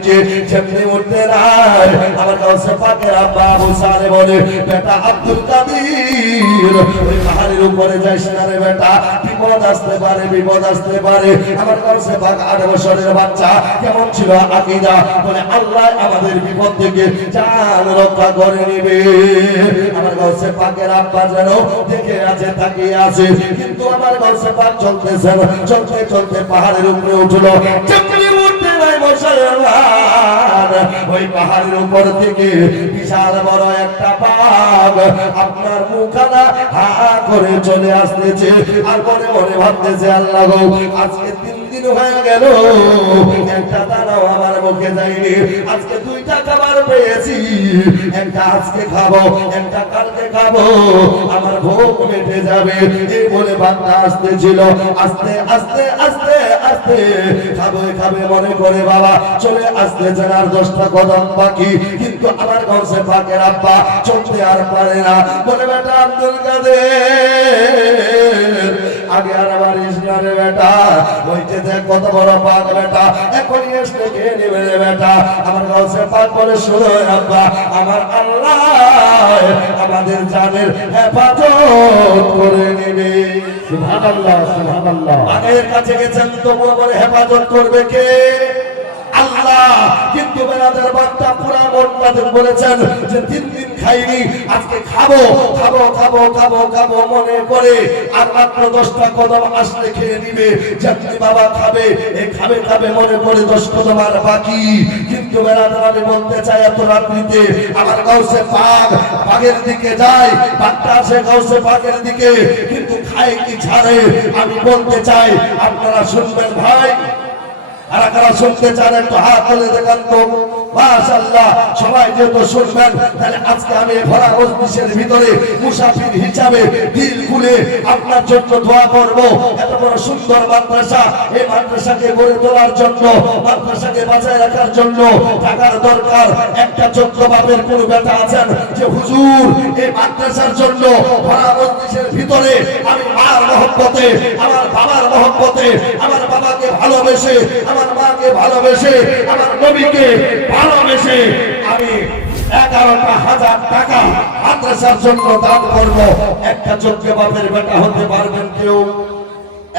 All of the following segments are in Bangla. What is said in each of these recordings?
উঠছে, যেমনি উঠতে নাই আমার কাছে পাকের আব্বা আবু সালে বলে, বেটা আব্দুল কাদির ওই পাহাড়ের উপরে যাইস না রে বেটা, বিপদ আসতে পারে, বিপদ আসতে পারে। আমার কাছে পাক 8 বছরের বাচ্চা কেমন ছিল আকীদা, বলে আল্লাহ আমাদের বিপদ থেকে জান রক্ষা করে নেবে। আমার কাছে পাকের আব্বা যেন দেখে আছে, তাকিয়ে আছে, কিন্তু আমার কাছে পাক চলতেছে, চলতে চলতে পাহাড়ের উপরে উঠলো, যেমনি উঠতে নাই মুসলমান ওই পাহাড়ের উপর থেকে বিশাল বড় একটা বাঘ আপনার মুখানা হা করে চলে আসতেছে, আর মনে মনে ভাবতেছে আল্লাহ গো, আজকে 3 দিন হয়ে গেল একটা দানাও আমার মুখে যায়নি, আজকে 2টা খাবার পেয়েছি, একটা আজকে খাবো, একটা কালকে খাবো, আমার ভোগ মেটে যাবে। এই বলে বাঘটা আসতেছিল, আস্তে আস্তে আস্তে আস্তে খাবে খাবে মনে করে বাবা চলে আসতেছে, আর 10টা কদম বাকি, কিন্তু আমার কাছে পাকের আব্বা চলতে আর পারে না, বলে বেটা আব্দুল কাদের আগে আর আমার ইসলামে বেটা, বইতে দেখ কত বড় পাক বেটা, এখনই এসে খেয়ে নেবে রে বেটা। আমার কাছে পাক বলে, শুনো আব্বা, আমার আল্লাহ আমাদের জানের হেফাজত করে নেবে। সুবহানাল্লাহ সুবহানাল্লাহ। আগের কাছে গেছেন তবুও বলে হেফাজত করবে কে? আল্লাহ। কিন্তু বেনাদের বার্তা পুরা মনটাতে বলেছেন যে 3 দিন খাইনি, আজকে খাবো খাবো খাবো খাবো খাবো মনে করে, আর মাত্র 10টা কদম আসলে খেয়ে নিবে, যেমনি বাবা খাবে এই খাবে খাবে মনে করে 10 কদম আর বাকি। কিন্তু বেনাদের আমি বলতে চাই, এত রাত্রিতে আমার গাউসে পাক পাগের দিকে যায়, বাঘটা আসে গাউসে পাগের দিকে, কিন্তু খায় কি ছাড়ে আমি বলতে চাই, আপনারা শুনবেন ভাই, আর কারা শুনতে চান একটু হাত তুলে দেখান তো। মাশাআল্লাহ, সবাই যেহেতু শুনবেন, তাহলে আজকে আমি ভরা মজলিসের ভিতরে মুসাফির হিসাবে দিল খুলে আপনার জন্য দোয়া করব। এত বড় সুন্দর মাদ্রাসা, এই মাদ্রাসাকে গড়ে তোলার জন্য, মাদ্রাসাকে বাঁচায় রাখার জন্য টাকার দরকার। একটা যোগ্য বাপের কোন বেটা আছেন যে হুজুর এই মাদ্রাসার জন্য ভরা মজলিসের ভিতরে আমি মার মহব্বতে, আমার বাবার মহব্বতে, আমার বাবাকে ভালোবেসে, আমার মাকে ভালোবেসে, আমার নবীকে ভালোবেসে আমি 11,000 টাকা মাদ্রাসার জন্য দান করব। একটা যোগ্য বাপের বেটা হতে পারবেন কেউ?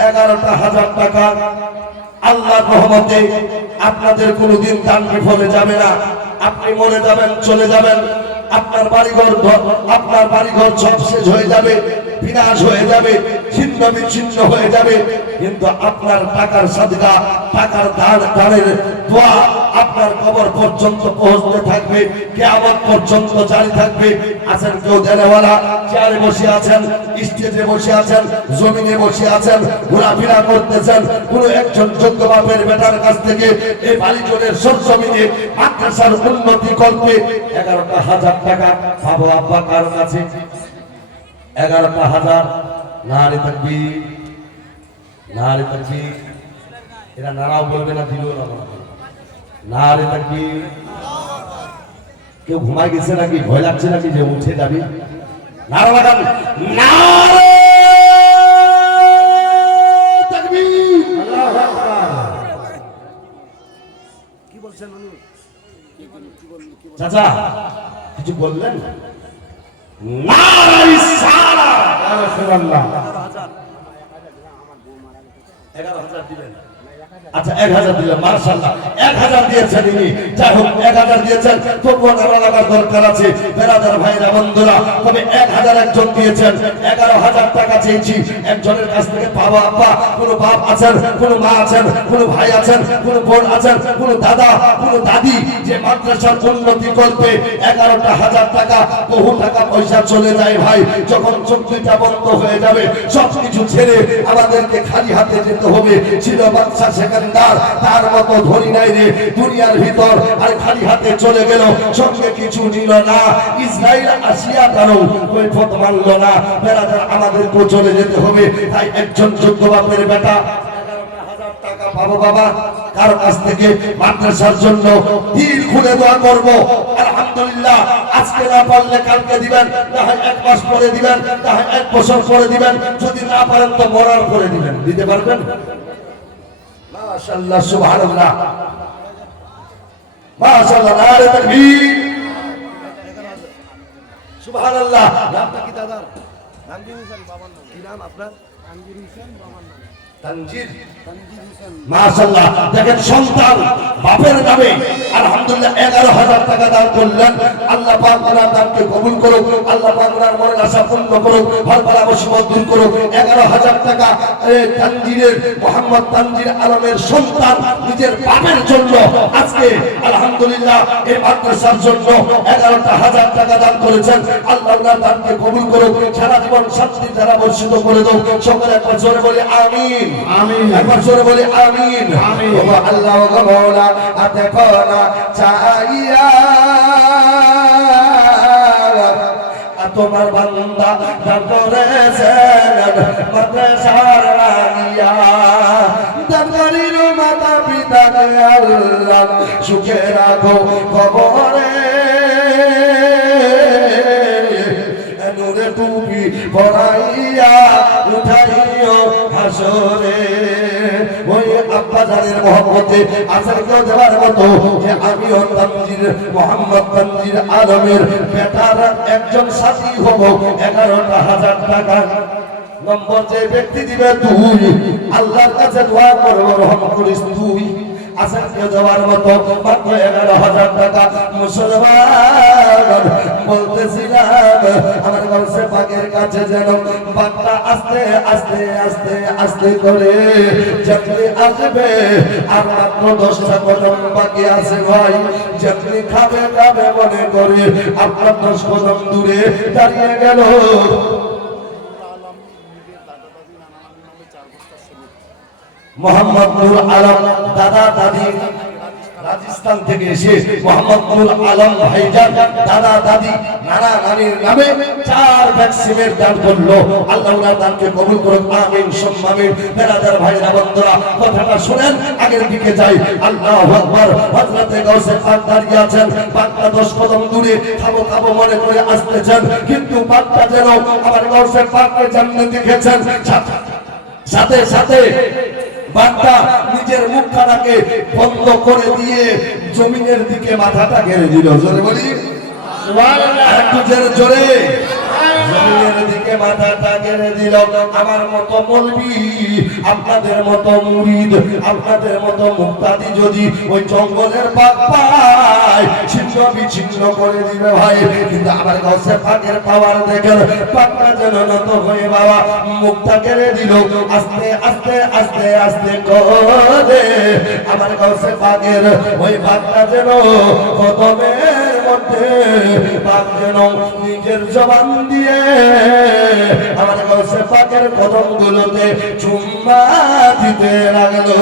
11,000 টাকা আল্লাহর রহমতে আপনাদের কোনোদিন দান বিফলে যাবে না। আপনি মরে যাবেন, চলে যাবেন, আপনার বাড়িঘর সব শেষ হয়ে যাবে, বিনাশ হয়ে যাবে, ছিন্ন বিচ্ছিন্ন হয়ে যাবে, কিন্তু আপনার টাকার সাদকা, টাকার দানের দোয়া আপনার কবর পর্যন্ত পৌঁছতে থাকবে, কিয়ামত পর্যন্ত জারি থাকবে। আছেন কেউ দেনেওয়ালা, চেয়ারে বসে আছেন, স্টেজে বসে আছেন, জমিনে বসে আছেন, ঘোরাফেরা করতেছেন, কোন একজন যোগ্য বাপের বেটার কাছ থেকে এই বাড়িজনের সরজমিনে মাদ্রাসার উন্নতি করতে 11,000 টাকা পাবো আব্বা কার কাছে? 11,000। নারে তাকবীর, নারে তাকবীর। এরা নারাও বলবে না, দিল না, নারে তাকবীর। কেউ ঘুমাই গেছে নাকি? ভয় লাগছে নাকি যে উঠে যাবে? নারা লাগান, নারে তাকবীর, আল্লাহু আকবার। কি বলছেন মানুষ? চাচা কিছু বললেন? নারে রিসালাত, ইয়া রাসূলুল্লাহ। 11,000 দিবেন? আচ্ছা 1000 দিলেন, মাশাআল্লাহ 1000 দিয়েছেন ইনি। যাই হোক 1000 দিয়েছেন, তবুও নারা লাগার দরকার আছে বেরাদার ভাইরা বন্ধুরা। তবে 1000 একজন দিয়েছেন, 11,000 টাকা চেয়েছি একজনের কাছ থেকে পাবো আব্বা। কোন বাপ আছেন, কোন মা আছেন, কোন ভাই আছেন, কোন বোন আছেন, কোন দাদা, কোন দাদি যে মাদ্রাসার উন্নতি করবে? 11,000 টাকা, বহু টাকা পয়সা চলে যায় ভাই। যখন চুক্তিটা বন্ধ হয়ে যাবে, সবকিছু ছেড়ে আমাদেরকে খালি হাতে যেতে হবে। ছিল বাদশা সেকেন্দার, তার মতো ধনী নাই রে দুনিয়ার ভিতর, আর খালি হাতে চলে গেল, সঙ্গে কিছু নিল না। ইসরাইল আসিয়া তারও কৈফত মানল না। বেরাদার আমাদেরকে চলে যেতে হবে, তাই একজন যোগ্য বাপের বেটা 11,000 টাকা পাবো বাবা কার কাছ থেকে? মাদ্রাসার জন্য দিল খুলে দোয়া করব। আলহামদুলিল্লাহ, আজকে না পারলে কালকে দিবেন, না হয় 1 মাস পরে দিবেন, না হয় 1 বছর পরে দিবেন, যদি না পারেন তো মরার পরে দিবেন। দিতে পারবেন? মাশাআল্লাহ, সুবহানাল্লাহ। মাশাআল্লাহ, নারে তাকবীর, সুবহানাল্লাহ। নামটা কি দাদার? তানজির হোসেন বাবার নাম। কি নাম আপনার? তানজির হোসেন বাবার নাম। তানজির হোসেন। মাশাআল্লাহ, দেখেন সন্তান বাপের নামে আলহামদুলিল্লাহ 11,000 টাকা দান করলেন। আল্লাহ পাক ওনার দানকে কবুল করুক, আল্লাহ পাক ওনার মনের আশা পূর্ণ করুক, হরবালা মুসিবত দূর করুক। 11,000 টাকা তানজিরের, মোহাম্মদ তানজির আলমের সন্তান নিজের বাপের জন্য আজকে আলহামদুলিল্লাহ এই মাদ্রাসার জন্য 11,000 টাকা দান করেছেন। আল্লাহ ওনার দানকে কবুল করুক, সারা জীবন শান্তি দ্বারা বর্ষিত করে দাও। সকলে একবার জোরে বলি আমিন, আমিন, একবার জোরে বলি আমিন, আমিন। ও আল্লাহ গো মওলা আতে কোনা চাইয়া তোমার বান্দা দান করেছেন মাদ্রাসার লাগিয়া। দানকারীর মাতা পিতাকে আল্লাহ সুখে রাখো খবরে, নূরে টুপি পরাইয়া উঠাইও হাসরে। ওই আব্বা জানের মহব্বতে আজকে দেওয়ার মতো যে আমিও তানজির, মোহাম্মদ তানজির আলমের বেটার একজন সাথী হব। 11,000 টাকা নম্বর যে ব্যক্তি দিবে তুই, আল্লাহর কাছে দোয়া করবো রহম করিস তুই। আজকে দেওয়ার মতো মাত্র 11,000 টাকা। মুসলমান বলতেছিলাম আমার গৌসে পাকের কাছে যেন বাচ্চা আস্তে আস্তে আস্তে আস্তে করে যেমনি আসবে। আর মাত্র 10টা কদম বাকি আছে ভাই, যেমনি খাবে খাবে মনে করে আপনার 10 কদম দূরে দাঁড়িয়ে গেল। মোহাম্মদ নূর আলম দাদা দাদি রাজস্থান থেকে এসে মোহাম্মদ নূর আলম ভাইজান দাদা দাদি নানা নানির নামে 4 ব্যাগ সিমেন্ট দান করলো। আল্লাহ ওনার দানকে কবুল করুন, আমিন সুম্মা আমিন। বেরাদার ভাইরা বন্ধুরা কথাটা শুনেন, আগের দিকে যাই। আল্লাহু আকবার। হযরতে গাউসে পাক দাঁড়িয়ে আছেন, পাকটা 10 কদম দূরে খাবো খাবো মনে করে আসতেছেন, কিন্তু পাকটা যেন আমার গাউসে পাককে জান্নাতে দেখেছেন। সাথে সাথে বান্দা নিজের মুখখানাকে বন্ধ করে দিয়ে জমিনের দিকে মাথাটা ঘেরে দিল। জোরে বলি সুবহানাল্লাহ, একটু জোরে। জমিনের দিকে মাথাটা ঘেরে দিল। আমার মতো মৌলবি, আপনাদের মতো মুরিদ, আপনাদের মতো মুক্তাদি যদি ওই জঙ্গলের পাক পায় ছিন্ন বিচ্ছিন্ন করে দিবে ভাই। কিন্তু আমার গাউসে পাকের পাওয়ার দেখেন, পাকটা যেন নত হয়ে বাবা মুখটা কেড়ে দিল। আস্তে আস্তে আস্তে আস্তে করে আমার গাউসে পাকের ওই পাকটা যেন কদমের মধ্যে পাক যেন নিজের জবান দিয়ে আমার গাউসে পাকের কদমগুলোতে চুম্মা দিতে লাগলো।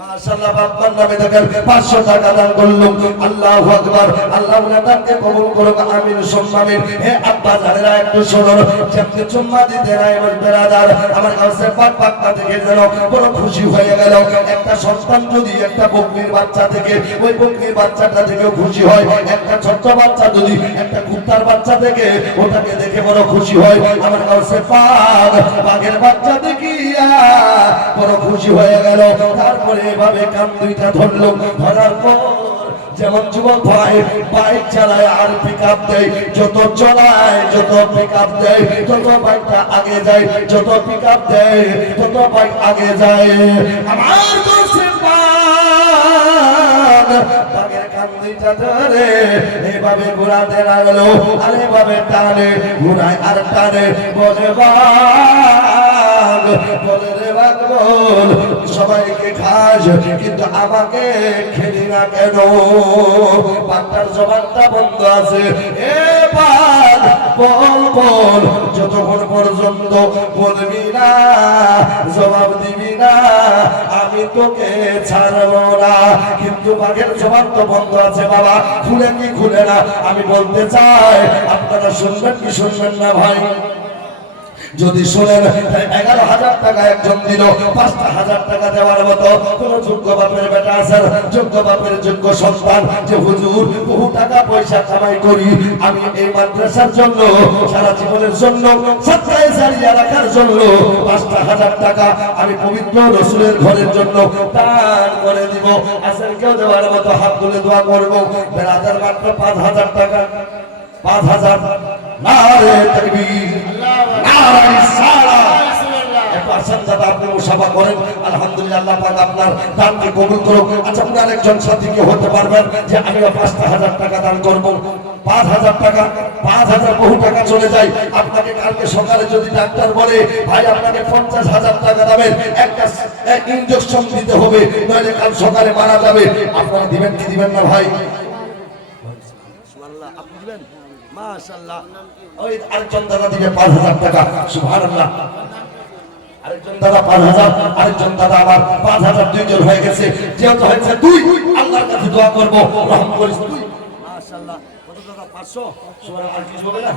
মাশাআল্লাহ, বাবার নামে দেখেন 500 টাকা দান করলাম। আল্লাহু আকবার। আল্লাহ ওনার দানকে কবুল করুক, আমিন সুম্মা আমিন। হে আব্বা জানেরা একটু শুনুন, যেমনি চুম্মা দিতে রাই আমার বেরাদার আমার গাউসে পাক পাকটা দেখে যেন বড় খুশি হয়ে গেল। একটা সন্তান যদি একটা বকরির বাচ্চা থেকে ওই বকরির বাচ্চাটা থেকেও খুশি হয়, একটা ছোট্ট বাচ্চা যদি একটা কুত্তার বাচ্চা থেকে ওটাকে দেখে বড় খুশি হয়, আমার গাউসে পাক বাঘের বাচ্চা দেখিয়া বড় খুশি হয়ে গেল। তারপরে এভাবে কান দুইটা ধরলো, ধরার পর যেমন যুবক ভাই বাইক চালায় আর পিকআপ দেয়, যত চলায় যত পিকআপ দেয় তত বাইকটা আগে যায়, যত পিকআপ দেয় তত বাইক আগে যায়। আমার দোষে বাঘের কান দুইটা ধরে এভাবে ঘোরাতে লাগলো, আর এভাবে টানে ঘুরায় আর টানে। বলে বাঘ, বলে রে বাঘ বল, সবাইকে খাস কিন্তু আমাকে খেলি না কেন? বাঘটার জবানটা বন্ধ আছে। এ বাঘ বল বল, যতক্ষণ পর্যন্ত বলবি না, জবাব দিবি না, আমি তোকে ছাড়বো না। কিন্তু বাঘের জবান তো বন্ধ আছে বাবা, খুলে কি খুলে না? আমি বলতে চাই, আপনারা শুনবেন কি শুনবেন না ভাই? যদি শোনেন 11,000 টাকা একজন দিল, 5,000 টাকা দেওয়ার মতো কোন যোগ্য বাপের বেটা আছেন, যোগ্য বাপের যোগ্য সন্তান যে হুজুর বহু টাকা পয়সা কামাই করি আমি এই মাদ্রাসার জন্য সারা জীবনের জন্য সদকায়ে জারিয়া রাখার জন্য 5,000 টাকা আমি পবিত্র রাসূলের ঘরের জন্য দান করে দিব, আছেন কেউ দেওয়ার মতো? হাত তুলে দোয়া করব। বেরাদার মাত্র 5,000 টাকা, 5,000। নারে তাকবীর, নারে রিসালাত। একটু আসেন দাদা, আপনি মুসাফা করেন। আলহামদুলিল্লাহ, আল্লাহ পাক আপনার দানকে কবুল করুক। আচ্ছা, আপনার একজন সাথী কি হতে পারবেন যে আমি 5,000 টাকা দান করব? 5,000 টাকা, 5,000 বহু টাকা চলে যায়। আপনাকে কালকে সকালে যদি ডাক্তার বলে ভাই আপনাকে 50,000 টাকা দামের একটা ইনজেকশন দিতে হবে, নইলে কাল সকালে মারা যাবে, আপনারা দিবেন কি দিবেন না ভাই? সুবহানাল্লাহ, আপনি দিবেন? মাশাআল্লাহ। ওই আরেকজন দাদা দিবে 5,000 টাকা। সুবহানাল্লাহ। আরেকজন দাদা 5,000, আরেকজন দাদা আবার 5,000, দুইজন হয়ে গেছে। যেহেতু হয়েছে দুই, আল্লাহর কাছে দোয়া করব রহম করিস তুই। মাশাআল্লাহ। কত দাদা? 500। সুবহানাল্লাহ, কিছু হবে না?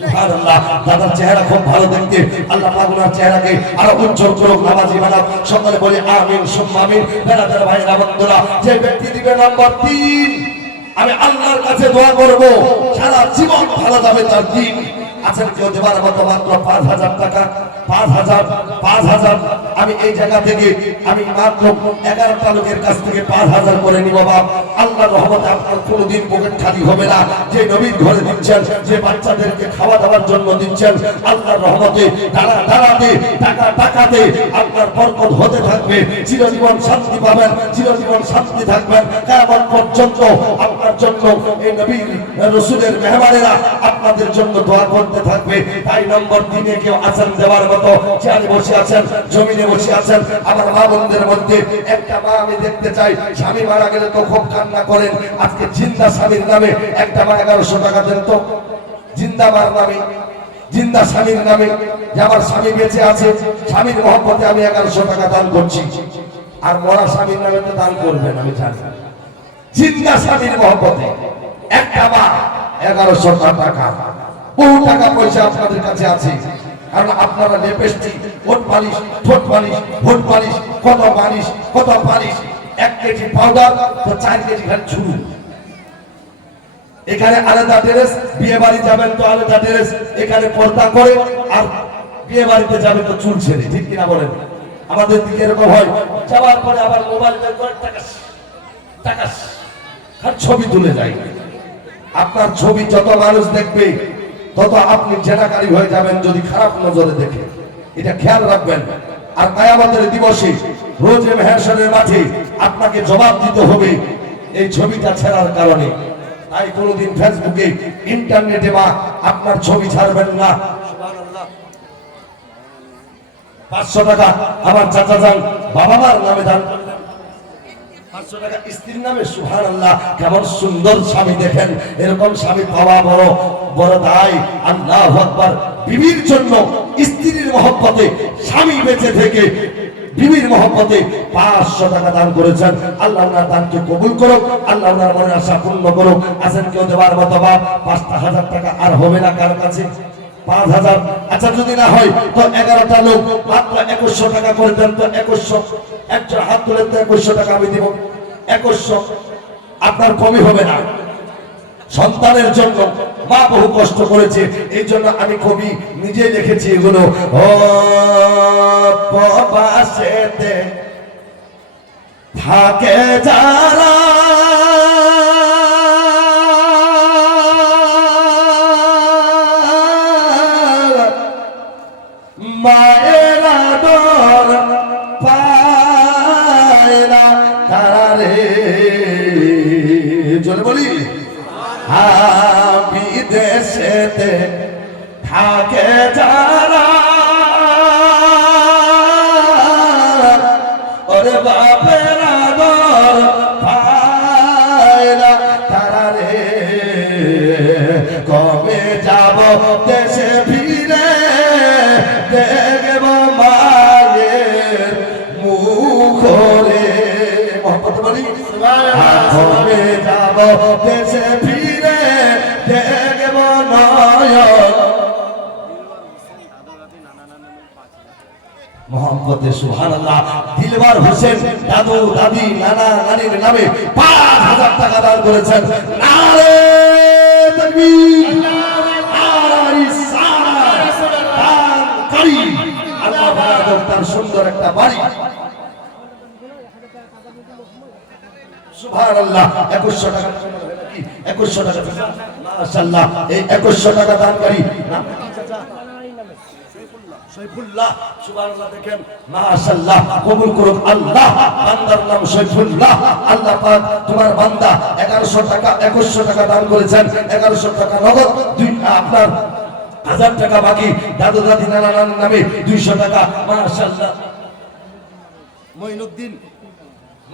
সুবহানাল্লাহ। দাদার চেহারা খুব ভালো দেখতে, আল্লাহ পাক ওনার চেহারাকে আরো উজ্জ্বল করুক, নামাজি বানাক। সকলে বলি আমিন সুম্মা আমিন। বেরাদার ভাইরা বন্ধুরা, যে ব্যক্তি দিবে নম্বর 3, আমি আল্লাহর কাছে দোয়া করব সারা জীবন ভালো যাবে তার দিন। আছেন কেউ দেবার মতো? মাত্র 5,000 টাকা, 5,000। আমি এই জায়গা থেকে আমি মাত্র 11টা লোকের কাছ থেকে 5,000 করে নিব। বাপ, আল্লাহর রহমতে আপনার কোনোদিন পকেট খালি হবে না। যে নবীর ঘরে দিচ্ছেন, যে বাচ্চাদেরকে খাওয়া দাওয়ার জন্য দিচ্ছেন, আল্লাহর রহমতে দাঁড়াতে টাকাতে আপনার বরকত হতে থাকবে। চিরজীবন শান্তি পাবেন, চিরজীবন শান্তি থাকবেন কিয়ামত পর্যন্ত। আপনার জন্য এই নবীর রাসূলের মেহমানেরা আপনাদের জন্য দোয়া করতে থাকবে। তাই নম্বর 3-এ কেউ আছেন দেওয়ার মতো? চেয়ারে বসে আছেন, জমিনে বসে আছেন, আমার মা বোনদের মধ্যে একটা মা আমি দেখতে চাই, স্বামী মারা গেলে তো খুব কান্না করেন। আজকে জিন্দা স্বামীর নামে একটা মা 1100 টাকা দেন তো। জিন্দা মার নামে, জিন্দা স্বামীর নামে, যে আমার স্বামী বেঁচে আছে, স্বামীর মহব্বতে আমি 1100 টাকা দান করছি। আর মরা স্বামীর নামে তো দান করবেন আমি জানি। জিন্দা স্বামীর মহব্বতে একটা মা 1100 টাকা। বহু টাকা পয়সা আপনাদের কাছে আছে, কারণ আপনারা লিপস্টিক, ঠোঁট পালিশ, ঠোঁট পালিশ, ভোট পালিশ, কত পালিশ, কত পালিশ, 1 কেজি পাউডার তো 4 কেজি খালি ছুরু। এখানে আলাদা ড্রেস, বিয়ে বাড়ি যাবেন তো আলাদা ড্রেস, এখানে পর্দা করে, আর বিয়ে বাড়িতে যাবেন তো চুল ছেড়ে। ঠিক কিনা বলেন? আমাদের দিকে এরকম হয়। যাওয়ার পরে আবার মোবাইল বের করে টাকা আর ছবি তুলে যায়। আপনার ছবি যত মানুষ দেখবে তত আপনি জেনাকারী হয়ে যাবেন যদি খারাপ নজরে দেখে। এটা খেয়াল রাখবেন। আর কিয়ামতের দিবসে রোজে মেহশরের মাঠে আপনাকে জবাব দিতে হবে এই ছবিটা ছেড়ার কারণে। তাই কোনোদিন ফেসবুকে, ইন্টারনেটে বা আপনার ছবি ছাড়বেন না। সুবহানাল্লাহ। 500 টাকা আমার চাচা যান বাবা মার নামে দান করলেন, 500 টাকা স্ত্রীর নামে। সুবহানাল্লাহ, কেমন সুন্দর স্বামী দেখেন। এরকম স্বামী পাওয়া বড় বড় দায়। আল্লাহু আকবার। বিবির জন্য স্ত্রীর মহব্বতে স্বামী বেঁচে থেকে বিবির মহব্বতে 500 টাকা দান করেছেন। আল্লাহ ওনার দানকে কবুল করুক, আল্লাহ ওনার মনের আশা পূর্ণ করুক। আছেন কেউ দেওয়ার মতো? বাপ, 5,000 টাকা আর হবে না কার কাছে? 5,000। আচ্ছা, যদি না হয় তো 11টা লোক মাত্র 2100 টাকা করে দেন তো। 2100, একজন হাত তুলেন তো। 2100 টাকা আমি দিব। 2100 আপনার কমই হবে না। সন্তানের জন্য মা বহু কষ্ট করেছে, এই জন্য আমি কবি নিজে লিখেছি এগুলো। ও প্রবাসেতে থাকে যারা, মায়ের আদর পায় না তারা রে। জোরে বলি। বিদেশেতে থাকে যারা, ওরে বাপের আদর পায় না তারা রে। কবে যাব দেশে ফিরে, দেখব মায়ের মুখ রে। মোহাম্মদ বলি। কবে যাব দেশে ফিরে, দেখব নয়ন। মহব্বতে সুবহানাল্লাহ দিলবার হোসেন দাদু দাদি নানা নানির নামে 5000 টাকা দান করেছেন। নারে তাকবীর, নারে রিসালাত, দানকারী আল্লাহ পাক তার সুন্দর একটা বাড়ি সুবহানাল্লাহ 2100 টাকা 2100 টাকা মাশাআল্লাহ। এই 2100 টাকা দানকারী নাম কি চাচা? সৈফুল্লাহ সুবহানাল্লাহ। দেখেন মাশাআল্লাহ, কবুল করুন আল্লাহ। বান্দার নাম সৈফুল্লাহ। আল্লাহ পাক তোমার বান্দা 1100 টাকা 2100 টাকা দান করেছেন। 1100 টাকা নগদ, আপনার 1000 টাকা বাকি দাদু দাদি নানা নানির নামে 200 টাকা মাশাআল্লাহ।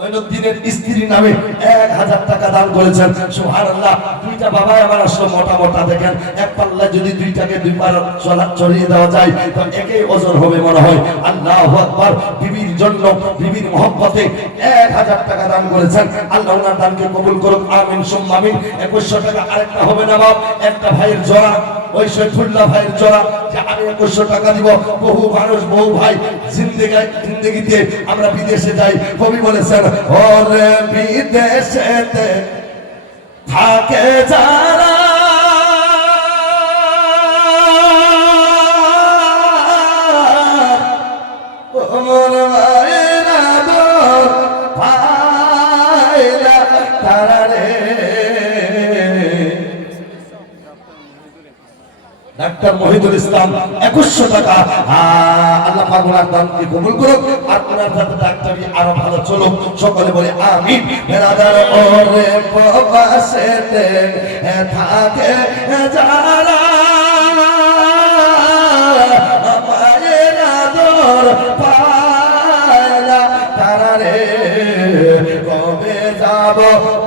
মঈনুদ্দিনের স্ত্রীর নামে 1000 টাকা দান করেছেন সুবহানাল্লাহ। দুইটা বাবাই আমার আসলে মোটা মোটা, দেখেন এক পাল্লা যদি দুইটাকে দুই পার চড়িয়ে দেওয়া যায় তো একই ওজন হবে মনে হয়। আল্লাহু আকবার। বিবির জন্য বিবির মহব্বতে 1000 টাকা দান করেছেন। আল্লাহ ওনার দানকে কবুল করুন, আমিন সুম্মা আমিন। 2100 টাকা আরেকটা হবে না বাপ, একটা ভাইয়ের জোড়া, ওই সৈফুল্লাহ ভাইয়ের জোড়া যে আমি 2100 টাকা দিব। বহু মানুষ বহু ভাই জিন্দেগিতে আমরা বিদেশে যাই, কবি বলেছেন ওরে বিদেশেতে থাকে যারা ওমর মায়ের আদর পাইলা তারা রে। ডাক্তার মহিদুল ইসলাম 2100 টাকা। আল্লাহ পাক ওনার দানকে কবুল করুক আর ওনার সাথে ডাক্তারি আরো ভালো চলুক, সকলে বলে আমিন। বেরাদার ওরে প্রবাসেতে থাকে যারা মায়ের আদর পায়লা তারা রে, কবে যাব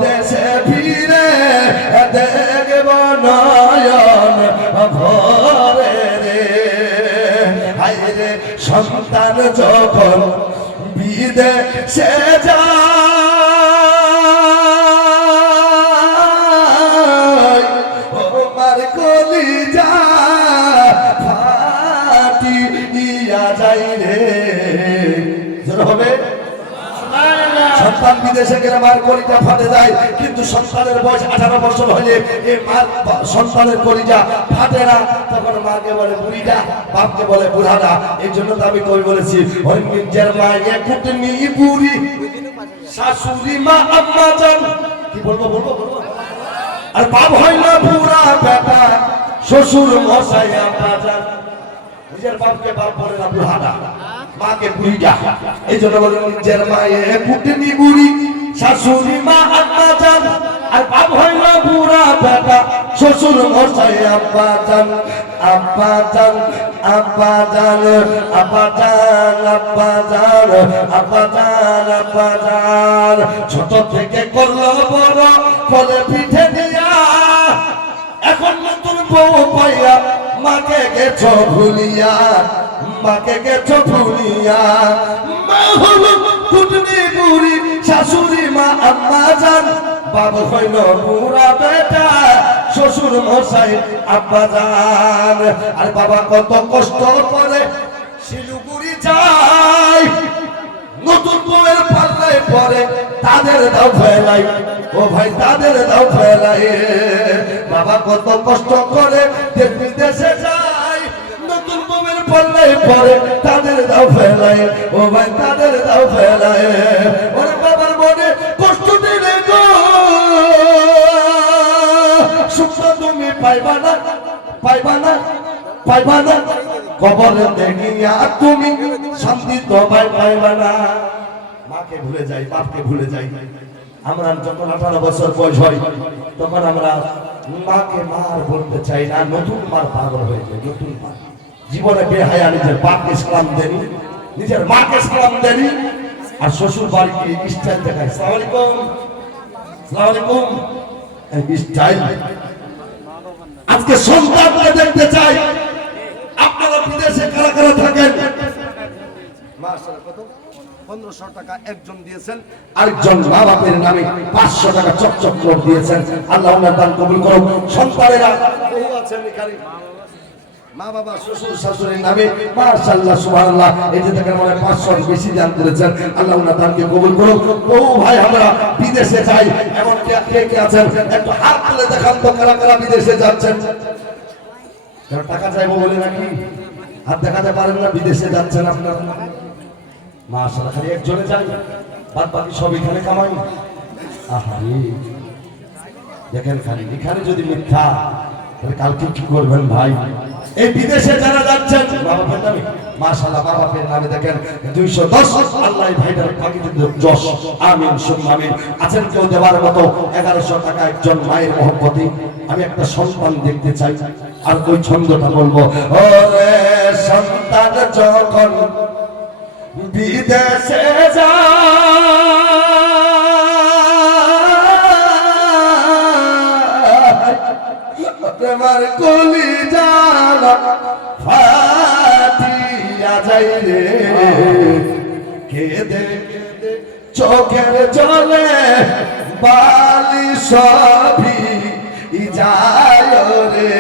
দেশে ফিরে দেখব নয়ন ভরে রে। হায়রে সন্তান যখন বিদেশে যায় ওমার কলিজা ফাটিয়া যায় রে। যেন হবে সন্তান বিদেশে গেলে মার কলিজা ফাটে যায়, কিন্তু সন্তানের বয়স 18 বছর হলে এই মার সন্তানের কলিজা ফাটে না, তখন মাকে বলে বুড়িটা, বাপকে বলে বুড়াটা। এই জন্য তো আমি কই বলেছি নিজের মা কুটনি বুড়ি শাশুড়ি মা আম্মা জান, কি বলবো বলবো বলবো, আর বাপ হয় না বুড়া বেটা শ্বশুর মশাই আম্মা জান। নিজের বাপকে বাপ বলে না বুড়াটা, মাকে বুড়িটা। এই জন্য বলে নিজের মায়ে কুটনি বুড়ি শাশুড়ি মা আম্মা জান, আর বাপ হইল বুড়া বেটা শ্বশুর মশাই আব্বা জান। আব্বা জান আব্বা জান আব্বা জান আব্বা জান আব্বা জান আব্বা জান। ছোট থেকে করলো বড় কোলে পিঠে দিয়া, এখন নতুন বউ পাইয়া মাকে গেছো ভুলিয়া, মাকে গেছো ভুলিয়া। মা হলো কুটনি বুড়ি শাশুড়ি মা আম্মা জান, বাবা হইল বুড়া বেটা শ্বশুর মশাই আব্বা জান। আর বাবা কত কষ্ট করে শিলিগুড়ি যায়, নতুন বউয়ের পাল্লায় পরে তাদের দাও ফেলাই, ও ভাই তাদের দাও ফেলাই। বাবা কত কষ্ট করে দেশ বিদেশে যায়, নতুন বউয়ের পাল্লায় পরে তাদের দাও ফেলাই, ও ভাই তাদের দাও ফেলাই। ওরে বাবার মনে কষ্ট দিলে গো সুখ তুমি পাইবা না, পাইবা না, পাইবা না। কবরে দেখিয়া তুমি শান্তি তো পাইবা না। মাকে ভুলে যাই, বাপকে ভুলে যাই। আমরা যখন 18 বছর বয়স হয় তখন আমরা মাকে মার বলতে চাই না, নতুন মার পাগল হয়ে যায়। নতুন মা জীবনে বেহায়া নিজের বাপকে সালাম দেনি, নিজের মাকে সালাম দেনি, আর শ্বশুর বাড়িতে স্টাইল দেখায়। আসসালামু আলাইকুম, আসসালামু আলাইকুম, এই স্টাইল। আজকে সন্তানকে দেখতে চাই। আপনারা বিদেশে কারা কারা থাকেন? মাশাআল্লাহ, কত 1500 টাকা একজন দিয়েছেন, আরেকজন মা বাপের নামে 500 টাকা চকচক করে দিয়েছেন। আল্লাহ ওনার দান কবুল করুন। সন্তানেরা বহু আছেন এখানে, মা বাবা শ্বশুর শাশুড়ির নামে মাশাআল্লাহ সুবহানাল্লাহ এই যে দেখেন মনে 500 বেশি দান করেছেন আল্লাহ ওনার দানকে কবুল করুন। ও ভাই আমরা বিদেশে যাই এমন কে আছেন একটু হাত তুলে দেখান তো কারা কারা বিদেশে যাচ্ছেন? কারণ টাকা চাইবো বলে নাকি হাত দেখাতে পারেন না? বিদেশে যাচ্ছেন আপনারা মাশাআল্লাহ, খালি একজনে যাই বাদ বাকি সব এখানে কামাই। আহারে দেখেন খালি এখানে যদি মিথ্যা তাহলে কালকে কি করবেন ভাই? এই বিদেশে যারা যাচ্ছেন মা বাপের নামে মাশাআল্লাহ মা বাপের নামে দেখেন 210 আল্লাহ ভাইটার পাকিতে যশ আমিন সুম্মা আমিন। আছেন কেউ দেওয়ার মতো 1100 টাকা একজন মায়ের মহব্বতে? আমি একটা সন্তান দেখতে চাই আর ওই ছন্দটা বলবো, ওরে সন্তান যখন বিদেশে তোমার কলি জানা ফাটিয়া যাই রে, কেঁদে কেঁদে চোখের জলে বালি সবই যায় রে,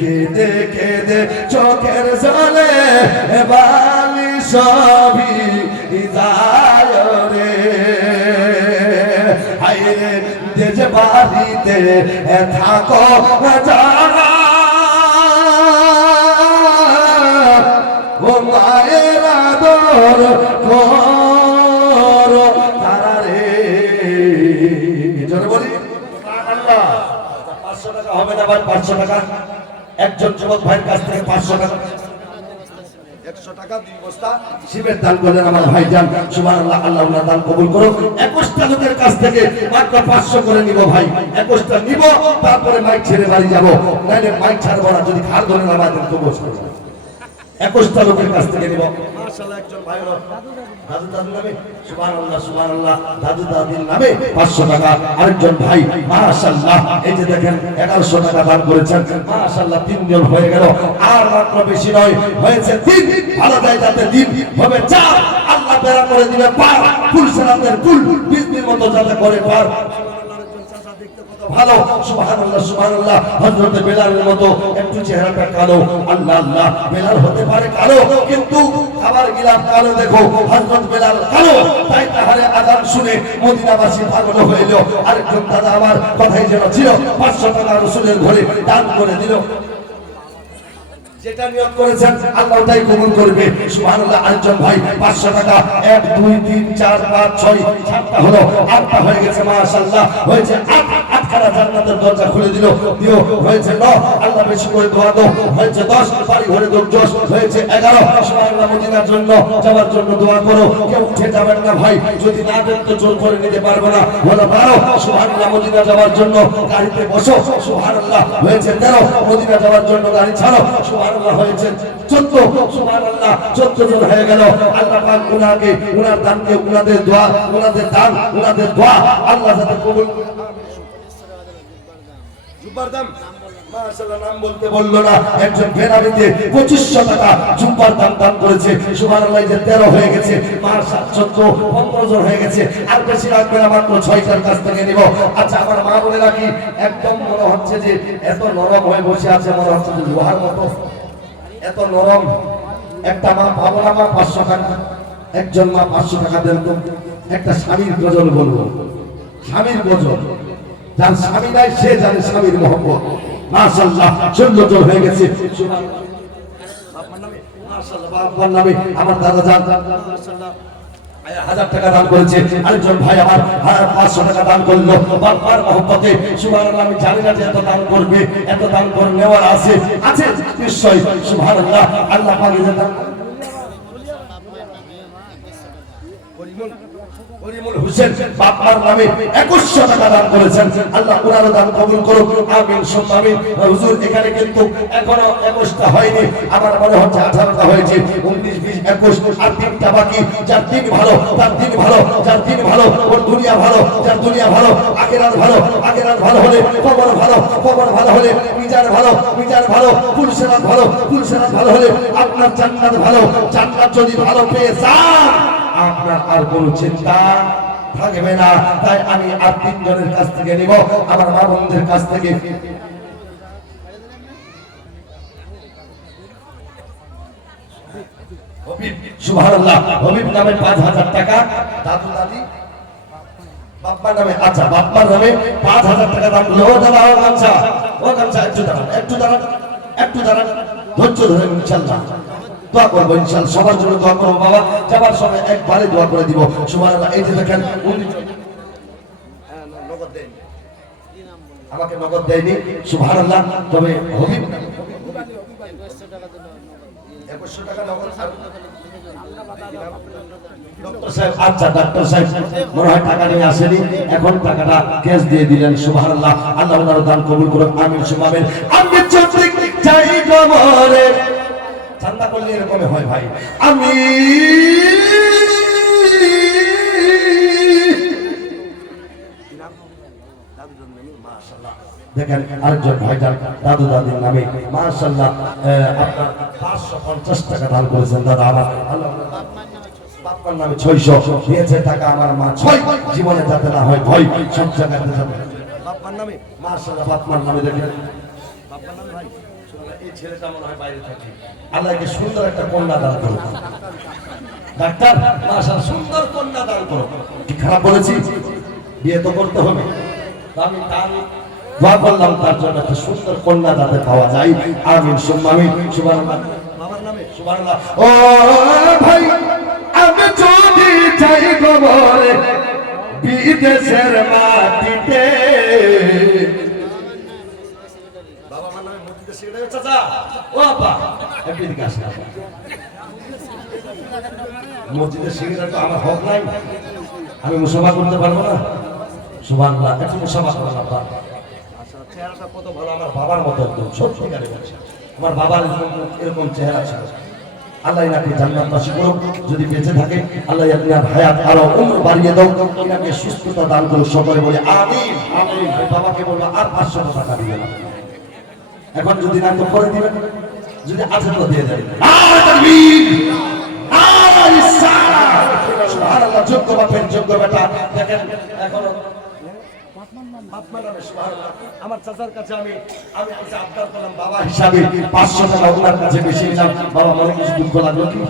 কেঁদে কেঁদে চোখের জলে বালি সবই যায় রে। হায়রে দেশ বাড়িতে থাকো যারা ও মায়ের আদর করো তারা রে। জোরে বলি আল্লাহ। 500 টাকা হবে না ভাই? 500 টাকা একজন যুবক ভাইয়ের কাছ থেকে 500 টাকা 100 টাকা 2 বস্তা শিবের দান করলেন আমার ভাইজান সুবহানাল্লাহ। আল্লাহ ওনার দান কবুল করুন। 21টা লোকের কাছ থেকে মাত্র 500 করে নিব ভাই, 21টা নিব তারপরে মাইক ছেড়ে বাড়ি যাব, নাইলে মাইক ছাড়বো না। যদি খাল ধরে না বাঁধেন তো বসবো। 21টা লোকের কাছ থেকে নিব মাশাআল্লাহ। একজন ভাই হলো দাদু দাদু নামে সুবহানাল্লাহ সুবহানাল্লাহ দাদু দাদির নামে 500 টাকা। আরেকজন ভাই মাশাআল্লাহ এই যে দেখেন 1100 টাকা দান করেছেন মাশাআল্লাহ। 3 জন হয়ে গেল আর মাত্র বেশি নয়, হয়েছে 3। ভালো যায় যাতে দিন হবে 4, আল্লাহ বেরা করে দিবে পার। ফুল সালাতের ফুল বিজলির মতো যাতে করে পার। ভালো সুবহানাল্লাহ সুবহানাল্লাহ। হযরত বেলালের মতো একটু চেহারাটা কালো, আল্লাহ আল্লাহ বেলাল হতে পারে কালো কিন্তু খাবার গিলাফ কালো। দেখো হযরত বেলাল কালো, তাই তাহারে আযান শুনে মদিনাবাসী পাগল হইল। আরেকজন দাদা আমার কথাই যেন ছিল 500 টাকা রাসূলের ঘরে দান করে দিল। যেটা নিয়ত করেছেন আল্লাহ তাই কবুল করবে সুবহানাল্লাহ। আরেকজন ভাই 500 টাকা 1 2 3 4 5 6 7টা হলো, 8টা হয়ে গেছে মাশাআল্লাহ। হয়েছে 8 খানা জান্নাতের দরজা খুলে দিল দিও। হয়েছে 9, আল্লাহ বেশি করে দোয়া দাও। হয়েছে 10, বাড়ি ঘরে দরজা হয়েছে 11। সুবহানাল্লাহ মদিনার জন্য যাওয়ার জন্য দোয়া করো। কেউ উঠে যাবেন না ভাই, যদি না দেন তো জোর করে নিতে পারবে না। হলো 12, সুবহানাল্লাহ মদিনা যাওয়ার জন্য গাড়িতে বসো। সুবহানাল্লাহ হয়েছে 13, মদিনা যাওয়ার জন্য গাড়ি ছাড়ো। সুবহানাল্লাহ হয়েছে 14, সুবহানাল্লাহ 14 জন হয়ে গেল। আল্লাহ পাক উনাকে উনার দানকে উনাদের দোয়া উনাদের দান উনাদের দোয়া আল্লাহ যাতে কবুল করে। জুব্বার দাম মাশাআল্লাহ নাম বলতে বলল না। একজন বেনাবিতে 2500 টাকা জুব্বার দাম দান করেছে সুবহানাল্লাহ। যে 13 হয়ে গেছে মাশাআল্লাহ 14 15 জন হয়ে গেছে। আর বেশি লাগবে না, মাত্র 6টার কাছ থেকে নিব। আচ্ছা আমার মা বোনেরা কি একদম মনে হচ্ছে যে এত নরম হয়ে বসে আছে, মনে হচ্ছে যে লোহার মতো এত নরম। একটা মা পাবো না মা 500 টাকা? একজন মা 500 টাকা দেন তো। একটা স্বামীর গজল বলবো, স্বামীর গজল। যার স্বামী নাই সে জানে স্বামীর মহব্বত। মাশাআল্লাহ 14 জন হয়ে গেছে বাবার নামে আমার দাদা জান মাশাআল্লাহ 1000 টাকা দান করেছে। আরেকজন ভাই আমার 500 টাকা দান করলো বাবার মহব্বতে সুবহানাল্লাহ। আমি জানি না যে এত দান করবে, এত দান করে নেওয়ার আছে আছে নিশ্চয়ই সুবহানাল্লাহ। আল্লাহ পাক এর দান করিমুল হোসেন বাবার নামে 2100 টাকা দান করেছেন। আল্লাহ ওনার দান কবুল করুক আমিন সুম্মা আমিন। হুজুর এখানে কিন্তু এখনো 21টা হয়নি, আমার মনে হচ্ছে 18টা হয়েছে। 19 20 21 আর 3টা বাকি। যার দিন ভালো তার দিন ভালো, যার দিন ভালো ওর দুনিয়া ভালো, যার দুনিয়া ভালো আখিরাত ভালো, আখিরাত ভালো হলে কবর ভালো, কবর ভালো হলে মিজান ভালো, মিজান ভালো পুলসিরাত ভালো, পুলসিরাত ভালো হলে আপনার জান্নাত ভালো। জান্নাত যদি ভালো পেয়ে যান আপনার আর কোনো চিন্তা থাকবে না। তাই আমি আর 3 জনের কাছ থেকে নিব, আমার মা বোনদের কাছ থেকে সুবহানাল্লাহ। হবিব নামে 5000 টাকা, দাদু দাদি বাপ্পার নামে, আচ্ছা বাপ্পার নামে 5000 টাকা দাম করলো। ও দাদা ও গামছা, ও গামছা, একটু দাঁড়ান, একটু দাঁড়ান, একটু দাঁড়ান, ধৈর্য ধরেন, ইনশাআল্লাহ দোয়া করবো, ইনশাআল্লাহ সবার জন্য দোয়া করবো বাবা। যাবার সময় একবারে দোয়া করে দিব। সুবহানাল্লাহ। এই যে দেখেন নগদ দেন, আমাকে নগদ দেয়নি, সুবহানাল্লাহ। তবে হবিব 2100 টাকা নগদ। ডক্টর সাহেব, আচ্ছা ডাক্তার সাহেব মনে হয় টাকা নিয়ে আসেনি, এখন টাকাটা ক্যাশ দিয়ে দিলেন, সুবহানাল্লাহ। আল্লাহ ওনার দান কবুল করুন, আমিন সুম্মা আমিন। আমি চতুর্দিক চাই কবরে, চান্দা করলে এরকম হয় ভাই। আমি দেখেন আরেকজন ভাইজান দাদু দাদির নামে মাশাআল্লাহ আপনার 550 টাকা দান করেছেন দাদা। আমার আল্লাহ বাপ্পার নামে 600 দিয়েছে টাকা আমার মা, 6 জীবনে যাতে না হয় ভয়, সব জায়গাতে যাবে বাপ্পার নামে মাশাআল্লাহ। বাপ্পার নামে দেখেন, বাপ্পার নামে ভাই এই ছেলেটা মনে হয় বাইরে থাকে, আল্লাহকে সুন্দর একটা কন্যা দান করো ডাক্তার, মাশাআল্লাহ সুন্দর কন্যা দান করো। কি খারাপ বলেছি? বিয়ে তো করতে হবে, আমি তার দোয়া করলাম তার জন্য একটা সুন্দর কন্যা যাতে পাওয়া যায়, আমিন সুম্মা আমিন। সুবহানাল্লাহ। বাবার নামে সুবহানাল্লাহ। ও ভাই আমি যদি যাই কবরে বিদেশের মাটিতে, বাবা আমার নামে মসজিদে সিগারেট, চাচা ও আপা একটু এদিকে আসেন। মসজিদে সিগারেট আমার হক নাই, আমি মুসাফা করতে পারবো না, সুবহানাল্লাহ। একটু মুসাফা করেন আপা। চেহারাটা কত ভালো, আমার বাবার মতো একদম সত্যিকারে বলছি, আমার বাবার এরকম চেহারা ছিল। আল্লাহ ইনাকে জান্নাতবাসী করুক, যদি বেঁচে থাকে আল্লাহ আপনার হায়াত আরো উম্র বাড়িয়ে দাও, ইনাকে সুস্থতা দান করুক, সকলে বলে আমিন আমিন। বাবাকে বলবো আর 500 টাকা দিবে না, এখন যদি না তো করে দিবেন, যদি আছে তো দিয়ে দেবেন। সুবহানাল্লাহ। যোগ্য বাপের যোগ্য বেটা। দেখেন এখন আমার চাচার কাছে আমি আবদার করলাম বাবা হিসাবে 500 টাকা ওনার কাছে বেশি নিলাম। বাবা মনে কিছু দুঃখ লাগলো কি?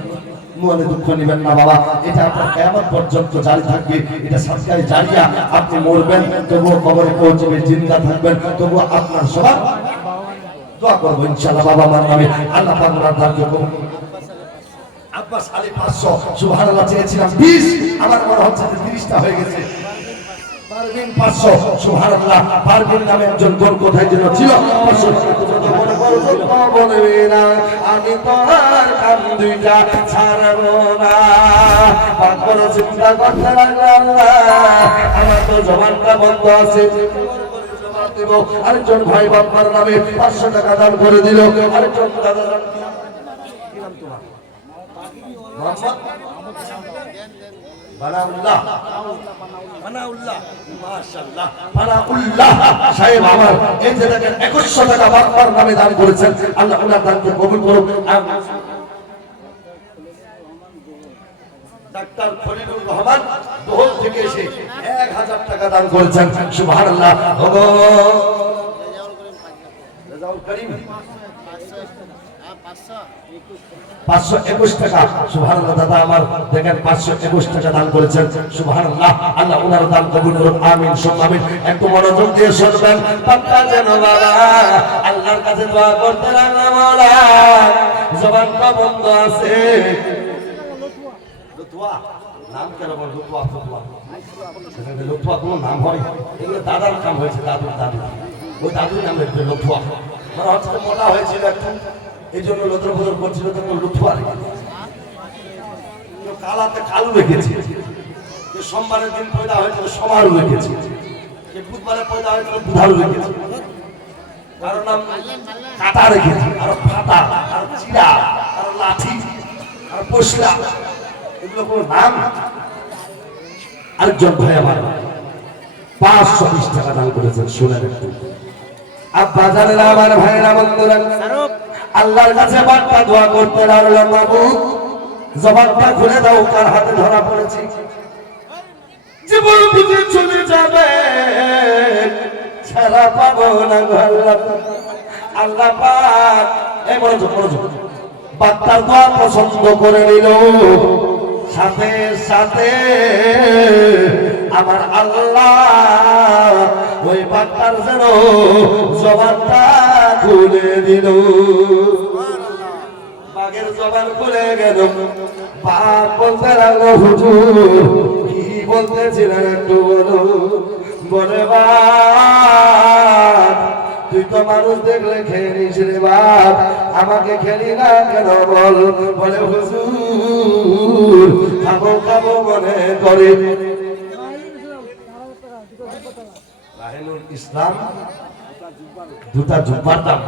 মনে দুঃখ নেবেন না বাবা, এটা আপনার কিয়ামত পর্যন্ত জারি থাকবে, এটা সাদকায়ে জারিয়া। আপনি মরবেন তবুও কবরে পৌঁছবে, জিন্দা থাকবেন তবুও আপনার সবার দোয়া করবো ইনশাআল্লাহ বাবা মার নামে। আল্লাহ পাক ওনার দান করুন। আব্বাস আলী 500, সুবহানাল্লাহ। চেয়েছিলাম 20, আমার মনে হচ্ছে যে 30টা হয়ে গেছে। পারভিন 500, সুবহানাল্লাহ। পারভিন নামে একজন কোন কোথায় যেন ছিল, 500 মনে বলবি না আমি তোমার কান দুইটা ছাড়বো না। পাক করে চিন্তা করতে লাগলাম, আমার তো জবানটা বন্ধ আছে, দেব। আরেকজন ভাই বাপ্পার নামে 500 টাকা দান করে দিল। আরেকজন দাদা দান কি নাম তোমার? মোহাম্মদ বানাউল্লাহ, বানাউল্লাহ, মাশাআল্লাহ বানাউল্লাহ সাহেব আমার এই যে দেখেন 2100 টাকা বাপ্পার নামে দান করেছেন, আল্লাহ ওনার দানকে কবুল করুন। ডাক্তার খলিলুর রহমান দোহল থেকে এসে 1000 টাকা দান করেছেন, সুবহানাল্লাহ। ওগো রেজাউল করিম 521 টাকা, সুবহানাল্লাহ। দাদা আমার দেখেন 521 টাকা দান করেছেন, সুবহানাল্লাহ। আল্লাহ ওনার দান কবুল করুন, আমিন সুম্মা আমিন। একটু মনোযোগ দিয়ে শুনবেন, পাক্কা যেন বাবা আল্লাহর কাছে দোয়া করতে লাগলাম, মাওলা জবানটা বন্ধ আছে। লুতুয়া নাম কেন বল? লুতুয়া লুতুয়া লুতুয়া কোনো নাম হয়? এগুলো দাদার কাম হয়েছে, দাদুর দাদু, ওই দাদুর নাম রেখে লুতুয়া। মানে হচ্ছে মোটা হয়েছিল একটু, এই জন্য লতর বদর করছিল, তখন লুতুয়া রেখে কালাতে কালু রেখেছে, সোমবারের দিন পয়দা হয়েছিল সমারু রেখেছে, বুধবারে পয়দা হয়েছিল বুধারু রেখেছে, কারো নাম কাটা রেখেছে, আর ফাটা, আর চিরা, আর লাঠি, আর পশলা, এগুলো কোনো নাম? আরেকজন ভাই আমার 520 টাকা দান করেছেন, শুনেন একটু। আব্বা জানেন আমার ভাইরা বন্ধুরা, আল্লাহর কাছে বারটা দোয়া করতে লাগলাম, মাবুদ জবানটা খুলে দাও, কার হাতে ধরা পড়েছি, জীবন বুঝে চলে যাবে, ছাড়া পাবো না আল্লাহ। আল্লাহ পাক এই মনোযোগ মনোযোগ, বাচ্চার দোয়া পছন্দ করে নিল, সাথে সাথে আমার আল্লাহ ওই বাচ্চার যেন জবানটা খুলে দিল। বাঘের জবান খুলে গেল। বাঘ বলতে লাগলো, হুজুর কি বলতেছিলেন একটু বলো। বলে বাঘ তুই তো মানুষ দেখলে খেয়ে নিস রে বাঘ, আমাকে খেলি না কেন বল। বলে হুজুর খাবো খাবো মনে করে। রাহিনুল ইসলাম দুটা জুব্বার দাম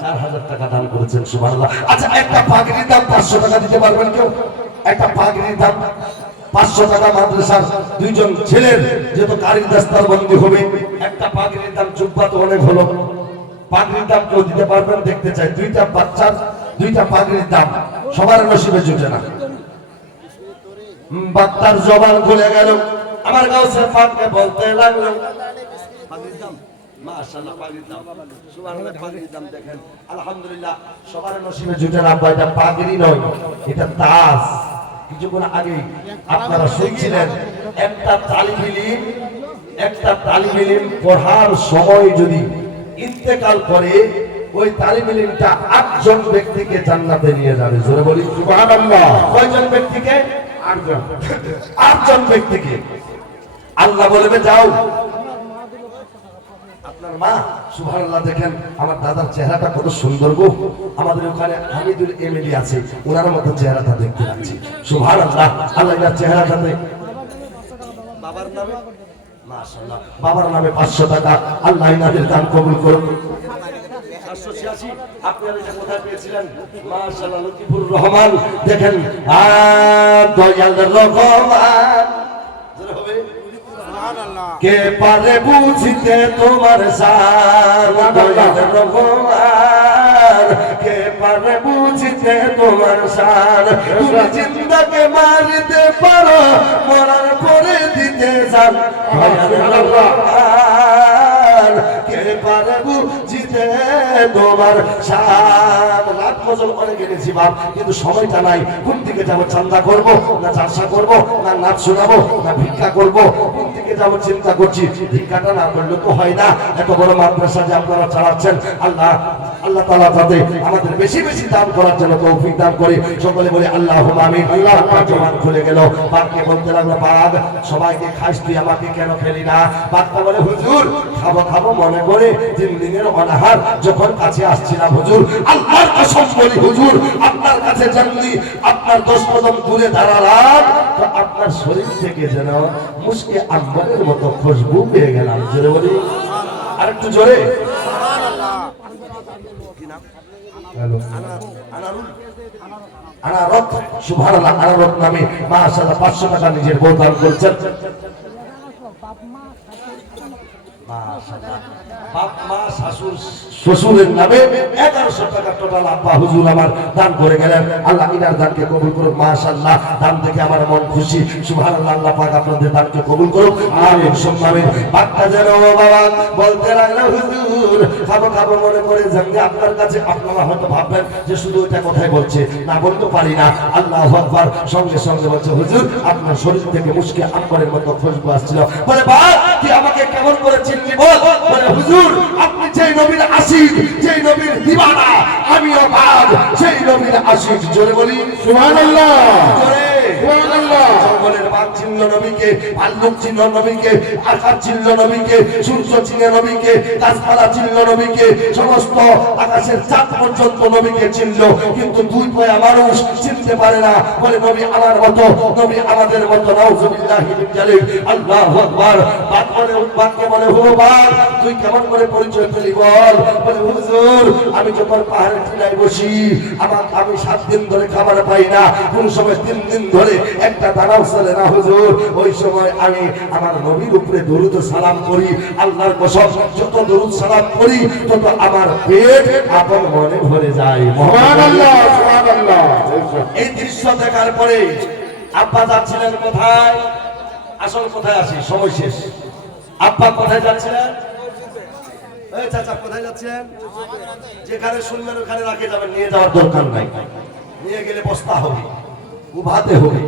4000 টাকা দান করেছেন, সুবহানাল্লাহ। আচ্ছা একটা পাগড়ির দাম 500 টাকা দিতে পারবেন কেউ? একটা পাগড়ির দাম 500 টাকা মাদ্রাসার দুইজন ছেলের যেহেতু কারির দাস্তার বন্দী হবে, একটা পাগড়ির দাম জুব্বা তো অনেক হলো। পাগড়ির দাম কেউ দিতে পারবেন? দেখতে চাই। দুইটা বাচ্চার দুইটা পাগড়ির দাম সবার নসিবে জুটে না। বাচ্চার জবান খুলে গেল। আমার গাউসে পাককে বলতে লাগলো, পাগড়ির দাম মাশাআল্লাহ, পাগড়ির দাম সুবহানাল্লাহ, পাগড়ির দাম দেখেন আলহামদুলিল্লাহ সবার নসিবে জুটে না। এটা পাগড়ি নয়, এটা তাজ। কিছুক্ষণ আগে আপনারা শুনছিলেন একটা তালিম পড়ার সময় যদি ইন্তেকাল করে, ওই তালিম ইলমটা 8 জন ব্যক্তিকে জান্নাতে নিয়ে যাবে। জোরে বলি সুবহানাল্লাহ। কয়জন ব্যক্তিকে? 8 জন ব্যক্তিকে আল্লাহ বলবে যাও। আপনার মা, সুবহানাল্লাহ, দেখেন আমার দাদার চেহারাটা কত সুন্দর গো। আমাদের ওখানে হামিদুল এমএলএ আছে, ওনার মতো চেহারাটা দেখতে লাগছে। সুবহানাল্লাহ, আল্লাহ এর চেহারাটাতে বাবার নামে মাশাআল্লাহ, বাবার নামে 500 টাকা আল্লাহ ইনাদের দান কবুল করুন। 786 আপনারা যে কোথায় পেয়েছিলেন মাশাআল্লাহ, লতিফুর রহমান দেখেন দয়াল রহমান। জোরে হবে সুবহানাল্লাহ। কে পারে বুঝতে তোমার শান দয়াল রহমান, কে পারে বুঝতে তোমার শান। তুমি জিন্দাকে মারতে পারো, মরার পরে দিতে জান দয়াল রহমান। কে পারে বুঝতে তোমার শান। রাত মজল অনেক এনেছি বাপ, কিন্তু সময়টা নাই। কোন দিকে যাবো? চান্দা করবো না চাষা করবো না নাচ শোনাবো না ভিক্ষা করবো? কোন দিকে যাবো চিন্তা করছি। ভিক্ষাটা না করলে তো হয় না। এত বড় মাদ্রাসা যে আপনারা চালাচ্ছেন, আল্লাহ আল্লাহ তাআলা যাতে আমাদের বেশি বেশি দান করার জন্য তৌফিক দান করে। সকলে বলি আল্লাহুম্মা আমিন। আল্লাহ জবান খুলে গেল। বাঘকে বলতে লাগলো, বাঘ সবাইকে খাস, তুই আমাকে কেন খেলি না? বাঘটা বলে, হুজুর খাবো খাবো মনে করে 3 দিনের অনাহার যখন কাছে আসছিলাম হুজুর, আল্লাহর কসম বলি হুজুর, আপনার কাছে জানলি আপনার 10 কদম দূরে দাঁড়ালাম তো আপনার শরীর থেকে যেন মুশকে আম্বরের মতো খুশবু পেয়ে গেলাম। জোরে বলি আরেকটু জোরে। আনারত, সুবহানাল্লাহ, আনারত নামে মাশাআল্লাহ 500 টাকা নিজের বউ দান করেছেন। বাপ মা শাশুড় শ্বশুরের নামে 1100 টাকা টোটাল আব্বা হুজুর আমার দান করে গেলেন। আল্লাহ ইনার দানকে কবুল করুন। মাশাআল্লাহ, দান দেখে আমার মন খুশি। সুবহানাল্লাহ, আল্লাহ পাক আপনাদের দানকে কবুল করুন। আমিন সুম্মা আমিন। বাচ্চা যেন বাবা বলতে লাগলো, হুজুর খাবো খাবো মনে করে জানলে আপনার কাছে। আপনারা হয়তো ভাববেন যে শুধু এটা কথাই বলছে, না বলতে পারি না। আল্লাহু আকবার। সঙ্গে সঙ্গে বলছে, হুজুর আপনার শরীর থেকে মুশকে আম্বরের মতো খুশবু আসছিল। বলে বাপ তুই আমাকে কেমন করে চিনলি বল? বলে হুজুর আপনি যেই নবীর আশিক, যেই নবীর দিওয়ানা, আমিও বাদ সেই নবীর আশিক। জোরে বলি সুবহানাল্লাহ, জোরে সুবহানাল্লাহ। জঙ্গলের বাঘ চিনল নবীকে, ভাল্লুক চিনল নবীকে, আকাশ চিনল নবীকে, সূর্য চিনে নবীকে, গাছপালা চিনল নবীকে, সমস্ত আকাশের চাঁদ পর্যন্ত নবীকে চিনল। কিন্তু 2 পয়া মানুষ চিনতে পারে না। বলে নবী আমার মতো, নবী আমাদের মতো। নাউযুবিল্লাহি মিন জালিক। আল্লাহু আকবার। বাঘকে বলে, হো বাঘ তুই কেমন করে পরিচয় পেলি বল? বলে হুজুর আমি যখন পাহাড়ের টিলায় বসি, আমি 7 দিন ধরে খাবার পাই না, কোন সময় 3 দিন ধরে একটা দানাও চলে না হুজুর। ওই সময় আমি আমার নবীর উপরে দরুদ ও সালাম করি। আল্লাহর কসম যত দরুদ সালাম করি তত আমার পেট আপন মনে ভরে যায়। সুবহানাল্লাহ, সুবহানাল্লাহ। এই দৃশ্য দেখার পরে আব্বা যাচ্ছিলেন কোথায়? আসল কোথায় আসি, সময় শেষ। আব্বা কোথায় যাচ্ছিলেন? এই চাচা কোথায় যাচ্ছেন? যেখানে শুনবেন ওখানে রাখে যাবেন, নিয়ে যাওয়ার দরকার নাই। নিয়ে গেলে বস্তা হবে, উভাতে হবে।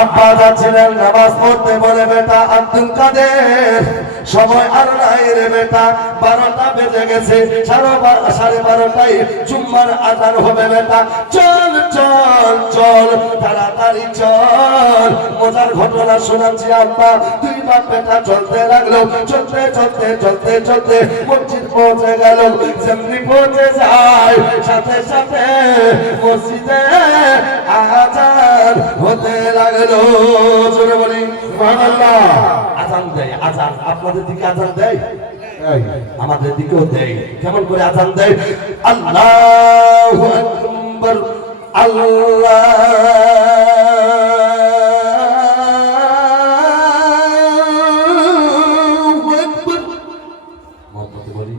আব্বা যাচ্ছিলেন নামাজ পড়তে, বলে বেটা আব্দুল কাদের সময় আর নাই রে বেটা, 12টা বেজে গেছে, 12:30টায় জুম্মার আযান হবে বেটা, চল চল চল তাড়াতাড়ি চল। মজার ঘটনা শোনাচ্ছি আব্বা। দুই বাপ বেটা চলতে লাগলো, চলতে চলতে চলতে চলতে মসজিদ পৌঁছে গেল। যেমনি পৌঁছে যায় সাথে সাথে মসজিদে আযান হতে লাগলো। জোরে বলি সুবহানাল্লাহ। আযান দেয়, আযান আপনাদের দিকে আযান দেয়, আমাদের দিকেও দেয়। কেমন করে আযান দেয়? আল্লাহু আকবার, আল্লাহু আকবার। মোহাম্মদ বলি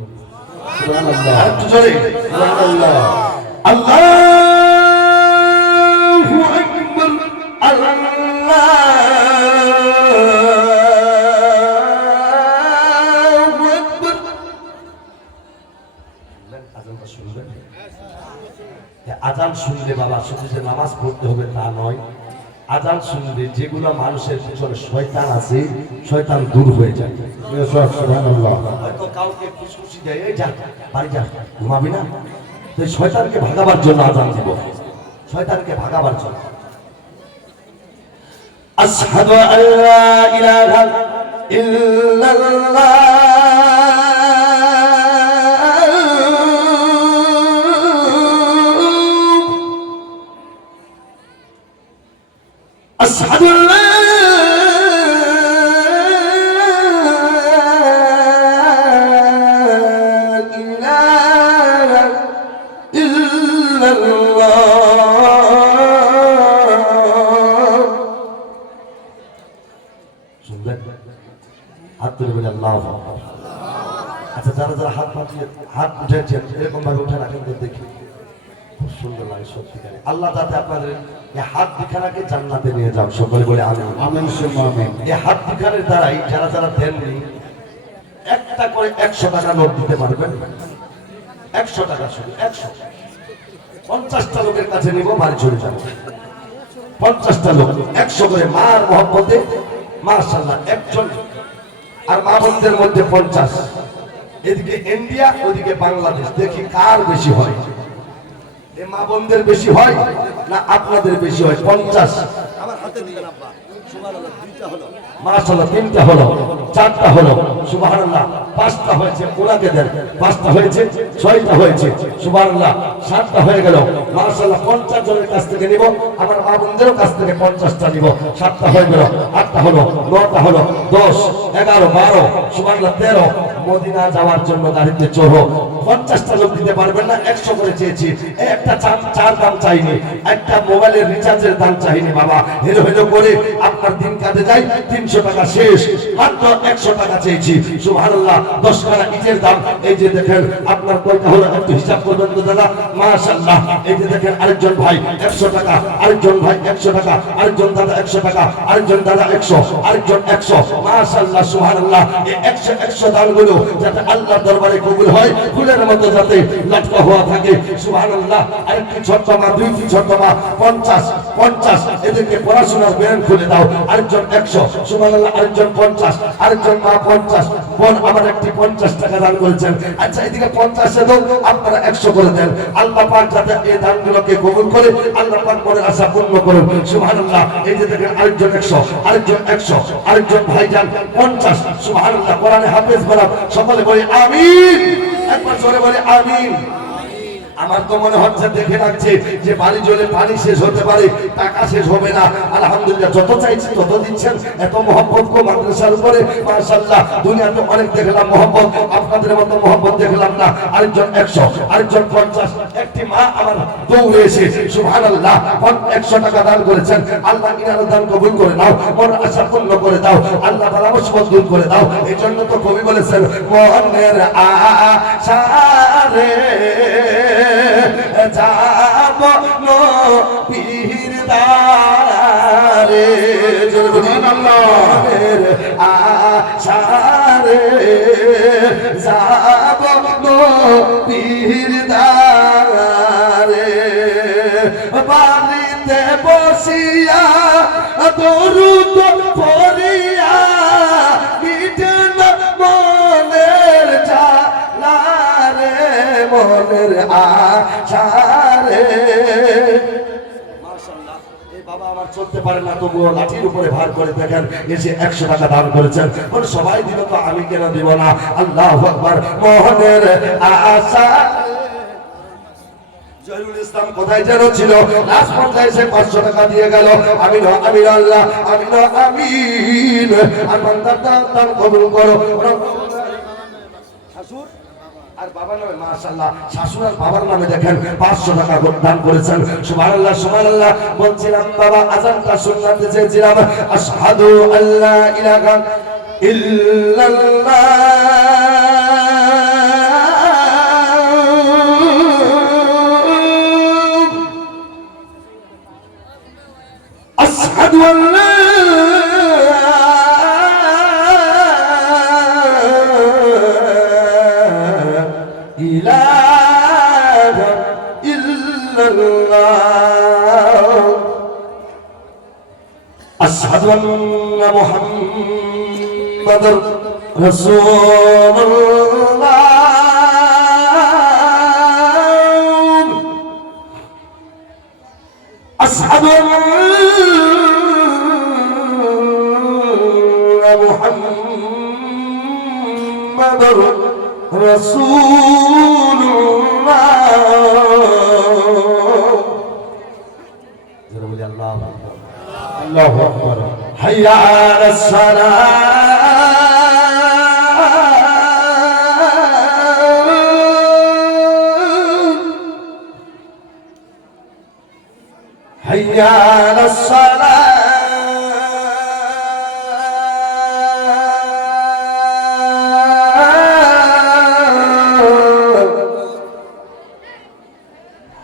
সুবহানাল্লাহ। একটু জোরে সুবহানাল্লাহ। আল্লাহু আকবার, আল্লাহু আকবার। আযান শুনলে বাবা শুধু যে নামাজ পড়তে হবে তা নয়, আযান শুনলে যেগুলো মানুষের পিছনে শয়তান আছে, শয়তান দূর হয়ে যায়। সুবহানাল্লাহ। হয়তো কাউকে খুশখুশি দেয়, এই যা বাড়ি যা, ঘুমাবি না, তো শয়তানকে ভাগাবার জন্য আযান দিব, শয়তানকে ভাগাবার জন্য। আশহাদু আল্লা ইলাহা ইল্লাল্লাহ, আশহাদু আল্লা ইলাহা ইল্লাল্লাহ। শুনলেন? হাত তুলে বলে আল্লাহু আকবার। আচ্ছা, যারা যারা হাত উঠেছেন এরকম ভাবে উঠে রাখেন তো দেখি, খুব সুন্দর লাগে সত্যিকারে। আল্লাহ যাতে আপনাদের এই হাত দুখানাকে জান্নাতে নিয়ে যান, সকলে বলে আমিন। আমিন সুম্মা আমিন। এই হাত দুখানের দ্বারাই যারা যারা দেননি একটা করে 100 টাকা নোট দিতে পারবেন। 100 টাকা, শুধু 100। 50টা লোকের কাছে নিব, বাড়ি চলে যাবো। 50টা লোক 100 করে মার মহব্বতে, মাশাআল্লাহ একজন। আর মা বোনদের মধ্যে 50। এদিকে ইন্ডিয়া, ওদিকে বাংলাদেশ, দেখি কার বেশি হয়। এই মা বোনদের বেশি হয় না আপনাদের বেশি হয়? 50। আমার হাতে দিলেন আব্বা। সুবহানাল্লাহ। 2টা হলো, মাশাআল্লাহ। 3টা হলো, 4টা হলো, সুবহানাল্লাহ। 5টা হয়েছে, ওনাকে দেন। 5টা হয়েছে, 6টা হয়েছে, সুবহানাল্লাহ। 7টা হয়ে গেল, মাশাআল্লাহ। 50 জনের কাছ থেকে নিব, আমার মা বোনদের কাছ থেকে 50টা নিব। 7টা হয়ে গেল, 8টা হলো, 9টা হলো, 10, 11, 12, সুবহানাল্লাহ, 13। মদিনা যাওয়ার জন্য গাড়িতে চড়ো। 50টা লোক দিতে পারবেন না, 100 করে চেয়েছি। একটা চার দাম চাইনি, একটা মোবাইলের রিচার্জের দাম চাইনি বাবা। হেলো হেলো করে আপনার দিন কাটে যায়, 300 টাকা শেষ, মাত্র 100 টাকা চেয়েছি। সুবহানাল্লাহ। 10 টাকা ইটের দাম। এই যে দেখেন আপনার কয়টা হলো একটু হিসাব করবেন তো দাদা। মাশাআল্লাহ। এই যে দেখেন আরেকজন ভাই 100 টাকা, আরেকজন ভাই 100 টাকা, আরেকজন দাদা 100 টাকা, আরেকজন দাদা 100, আরেকজন 100। মাশাআল্লাহ, সুবহানাল্লাহ। এই 100 দানগুলো যাতে আল্লাহর দরবারে কবুল হয়, ফুলের মতো যাতে লটকা হওয়া থাকে। সুবহানাল্লাহ। আরেকটি ছত্রমা, দুইটি ছত্রমা, 50। এদেরকে পড়াশোনার ব্যায়াম খুলে দাও। আরেকজন 100, সুবহানাল্লাহ। আরেকজন 50, আরেকজন মা 50। বোন আমার একটি 50 টাকা দান করেছেন। আচ্ছা, এদিকে 50 দাও, আপনারা 100 করে দেন। আল্লাহ পাক যাতে এই দানগুলোকে কবুল করে, আল্লাহ পাক মনের আশা পূর্ণ করুন। সুবহানাল্লাহ। এই যে দেখেন আরেকজন 100, আরেকজন 100, আরেকজন ভাইজান 50। সুবহানাল্লাহ। কোরআনে হাফেজ বলা, সকলে বলি আমিন। একবার জোরে বলি আমিন। আমার তো মনে হচ্ছে, দেখে রাখছে যে বাড়ি জ্বলে পানি শেষ হতে পারে, টাকা শেষ হবে না। আলহামদুলিল্লাহ, যত চাইছি তত দিচ্ছেন। এত মহব্বত কো মাদ্রাসার উপরে, মাশাআল্লাহ। দুনিয়াতে অনেক দেখলাম মহব্বত, আপনাদের মতো মহব্বত দেখলাম না। আরেকজন 100, আরেকজন 50। একটি মা আমার দৌড়ে এসে সুবহানাল্লাহ 100 টাকা দান করেছেন। আল্লাহ ইনার দান কবুল করে নাও, মন আশা পূর্ণ করে দাও, আল্লাহ তাআলা মুসিবত দূর করে দাও। এই জন্য তো কবি বলেছেন, মনের আশা রে যাব নবীর দারে। সুবহানাল্লাহ। আশারে যাব নবীর দারে। বসিয়া দরুদ পড়িয়া মিটে না মনের জ্বালা রে মনের আশা রে। মাশাআল্লাহ, এই বাবা আমার চলতে পারে না তবুও লাঠির উপরে ভার করে দেখেন এসে 100 টাকা দান করেছেন। সবাই দিল তো আমি কেন দিব না? আল্লাহু আকবার। মনের আশা জহিরুল ইসলাম কোথায় যেন ছিল, লাস্ট পর্যায়ে সে 500 টাকা দিয়ে গেল। আমিন আমিন আল্লাহ আমিন আমিন। আর বান্দার দান কবুল করো। শাশুড় আর বাবার নামে মাশাআল্লাহ, শাশুড় আর বাবার নামে দেখেন 500 টাকা দান করেছেন। সুবহানাল্লাহ সুবহানাল্লাহ। বলছিলাম বাবা আযানটা শুনতে চেয়েছিলাম, আশহাদু আল্লা ইলাহা ইল্লাল্লাহ أشهد أن لا إله إلا الله أشهد أن محمدا رسول الله أشهد أن محمد رسول الله الله أكبر حي على الصلاة حي على الصلاة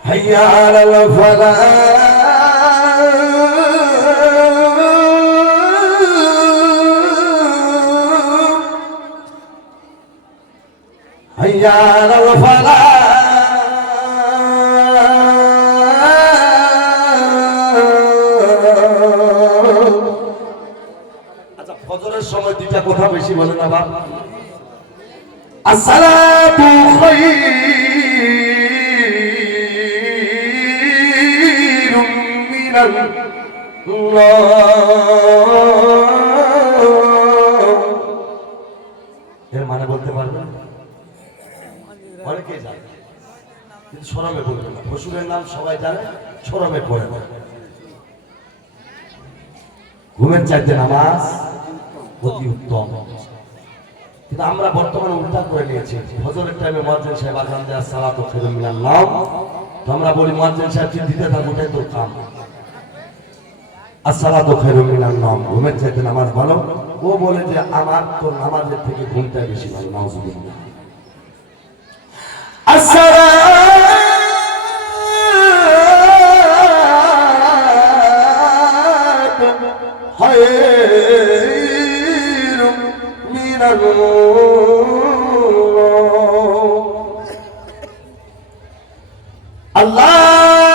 حي على الفلاح حي على الفلاح আচ্ছা ফজরের সময় দুইটা কথা বেশি বলে না বাপ আসসালাতু খায়রুম মিনাল্লাহ এর মানে বলতে পারবেন? অনেকেই জানে কিন্তু শরমে বলবে না। রসুলের নাম সবাই জানে, শরমে পড়ে না। ঘুমের চাইতে নামাজ অতি উত্তম, কিন্তু আমরা বর্তমানে উল্টা করে নিয়েছি। ফজরের টাইমে মুয়াজ্জিন সাহেব আযান দেয় সালাতু খায়রুম মিনান নাওম, তো আমরা বলি মুয়াজ্জিন সাহেব কি দিতে থাক, ওটাই তোর কাম। আসসালাতু খায়রুম মিনান নাওম, ঘুমের চাইতে নামাজ ভালো। ও বলে যে আমার তো নামাজের থেকে ঘুমটা বেশি ভালো। নাউজুবিল্লাহ। আসসালাতু খায়রুম মিনান নাওম।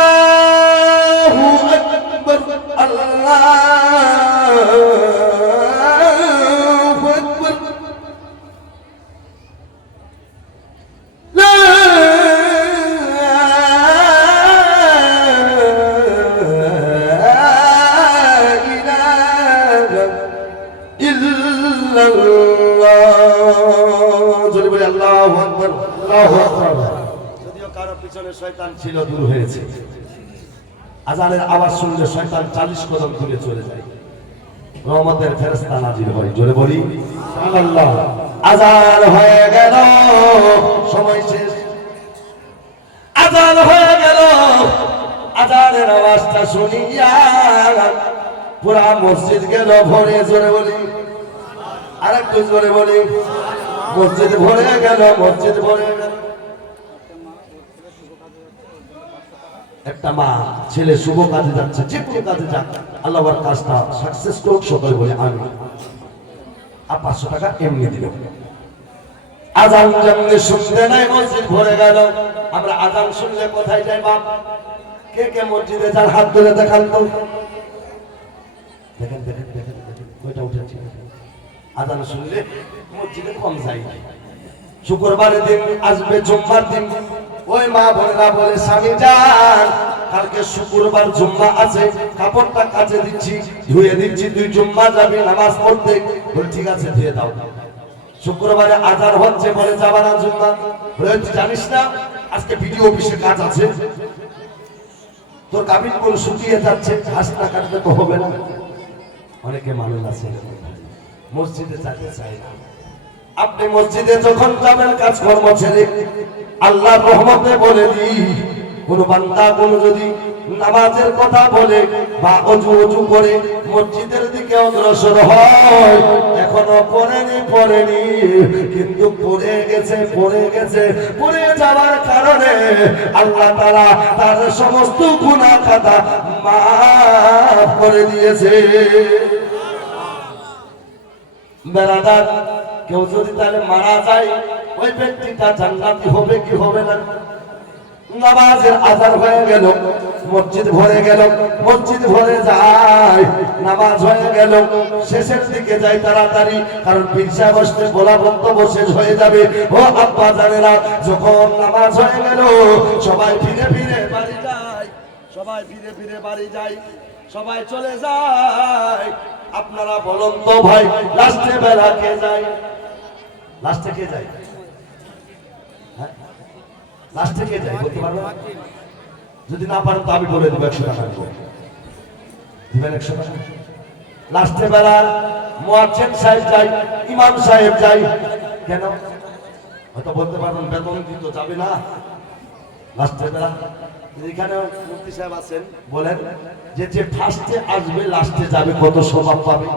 আল্লাহু আকবার আল্লাহু আকবার লা ইলাহা ইল্লাল্লাহ। জোরে বলি আল্লাহু আকবার আল্লাহু আকবার। যদিও কারো পিছনে শয়তান ছিল, দূর হয়েছে। আজানের আওয়াজ শুনলে শয়তান 40 কদম দূরে চলে যায়, রহমতের ফেরেশতা নাজিল হয়। জোরে বলি সুবহানাল্লাহ। আজান হয়ে গেল, সময় শেষ। আজান হয়ে গেল, আজানের আওয়াজটা শুনিয়া পুরা মসজিদ গেল ভরে। জোরে বলি আরেকটু জোরে বলি, মসজিদ ভরে গেল, মসজিদ ভরে গেল। একটা মা ছেলে শুভ কাজে যাচ্ছে, যে কোনো কাজে যাক, আল্লাহর কাজটা সাকসেস করুক, সকলে বলে আমিন। আর 500 টাকা এমনি দিল। আজান যেমনি শুনতে নাই, মসজিদ ভরে গেল। আমরা আজান শুনলে কোথায় যাই বাপ? কে কে মসজিদে যান হাত ধরে দেখান তো। দেখেন দেখেন দেখেন দেখেন কয়টা উঠেছে। আজান শুনলে মসজিদে কম যাই। শুক্রবারের দিন আসবে, জুম্মার দিন ওই মা বোনেরা বলে স্বামী যান কালকে শুক্রবার জুম্মা আছে, কাপড়টা কাচে দিচ্ছি, ধুয়ে দিচ্ছি, তুই জুম্মা যাবি নামাজ পড়তে। বলে ঠিক আছে ধুয়ে দাও। শুক্রবারে আজান হচ্ছে, বলে যাবা না জুম্মা? বলে তুই জানিস না আজকে ভিডিও অফিসে কাজ আছে, তোর কাবিন গুলো শুকিয়ে যাচ্ছে, ঘাস না কাটতে তো হবে না। অনেকে মানুষ আছে মসজিদে যেতে চায় না। আপনি মসজিদে যখন যাবেন কাজকর্ম ছেড়ে, আল্লাহর রহমতে বলে দিই, কোন বান্দা কোন যদি নামাজের কথা বলে বা অজু করে মসজিদের দিকে অগ্রসর হয়, এখনো পড়েনি কিন্তু পড়ে গেছে পড়ে যাওয়ার কারণে আল্লাহ তাআলা তার সমস্ত গুনাহ খাতা মাফ করে দিয়েছে। বেরাদার, কেউ যদি তাহলে মারা যায় ওই ব্যক্তিটা জান্নাতি হবে কি হবে না? নামাজের আযান হয়ে গেল, মসজিদ ভরে গেল, মসজিদ ভরে যায়, নামাজ হয়ে গেল, শেষের দিকে যাই তাড়াতাড়ি, কারণ পীর সাহেব আসতে বলা বক্তব্য শেষ হয়ে যাবে। ও আব্বা জানেরা, যখন নামাজ হয়ে গেল সবাই ফিরে ফিরে বাড়ি যায়, সবাই ফিরে ফিরে বাড়ি যায়, সবাই চলে যায়। আপনারা বলুন তো ভাই, লাস্টে বেলা কে যায়? লাস্টে কে যায়? হ্যাঁ, লাস্টে কে যায় বলতে পারবো? যদি না পারেন তো আমি বলে দেবো, 100 টাকা দিবেন, 100 টাকা। লাস্টে বেলা মুয়াজ্জিন সাহেব যায়, ইমাম সাহেব যায়। কেন? হয়তো বলতে পারবেন বেতন দিত যাবে না লাস্টে বেলা। এখানে মুফতি সাহেব আছেন, বলেন যে ফার্স্টে আসবে লাস্টে যাবে কত স্বভাব পাবে?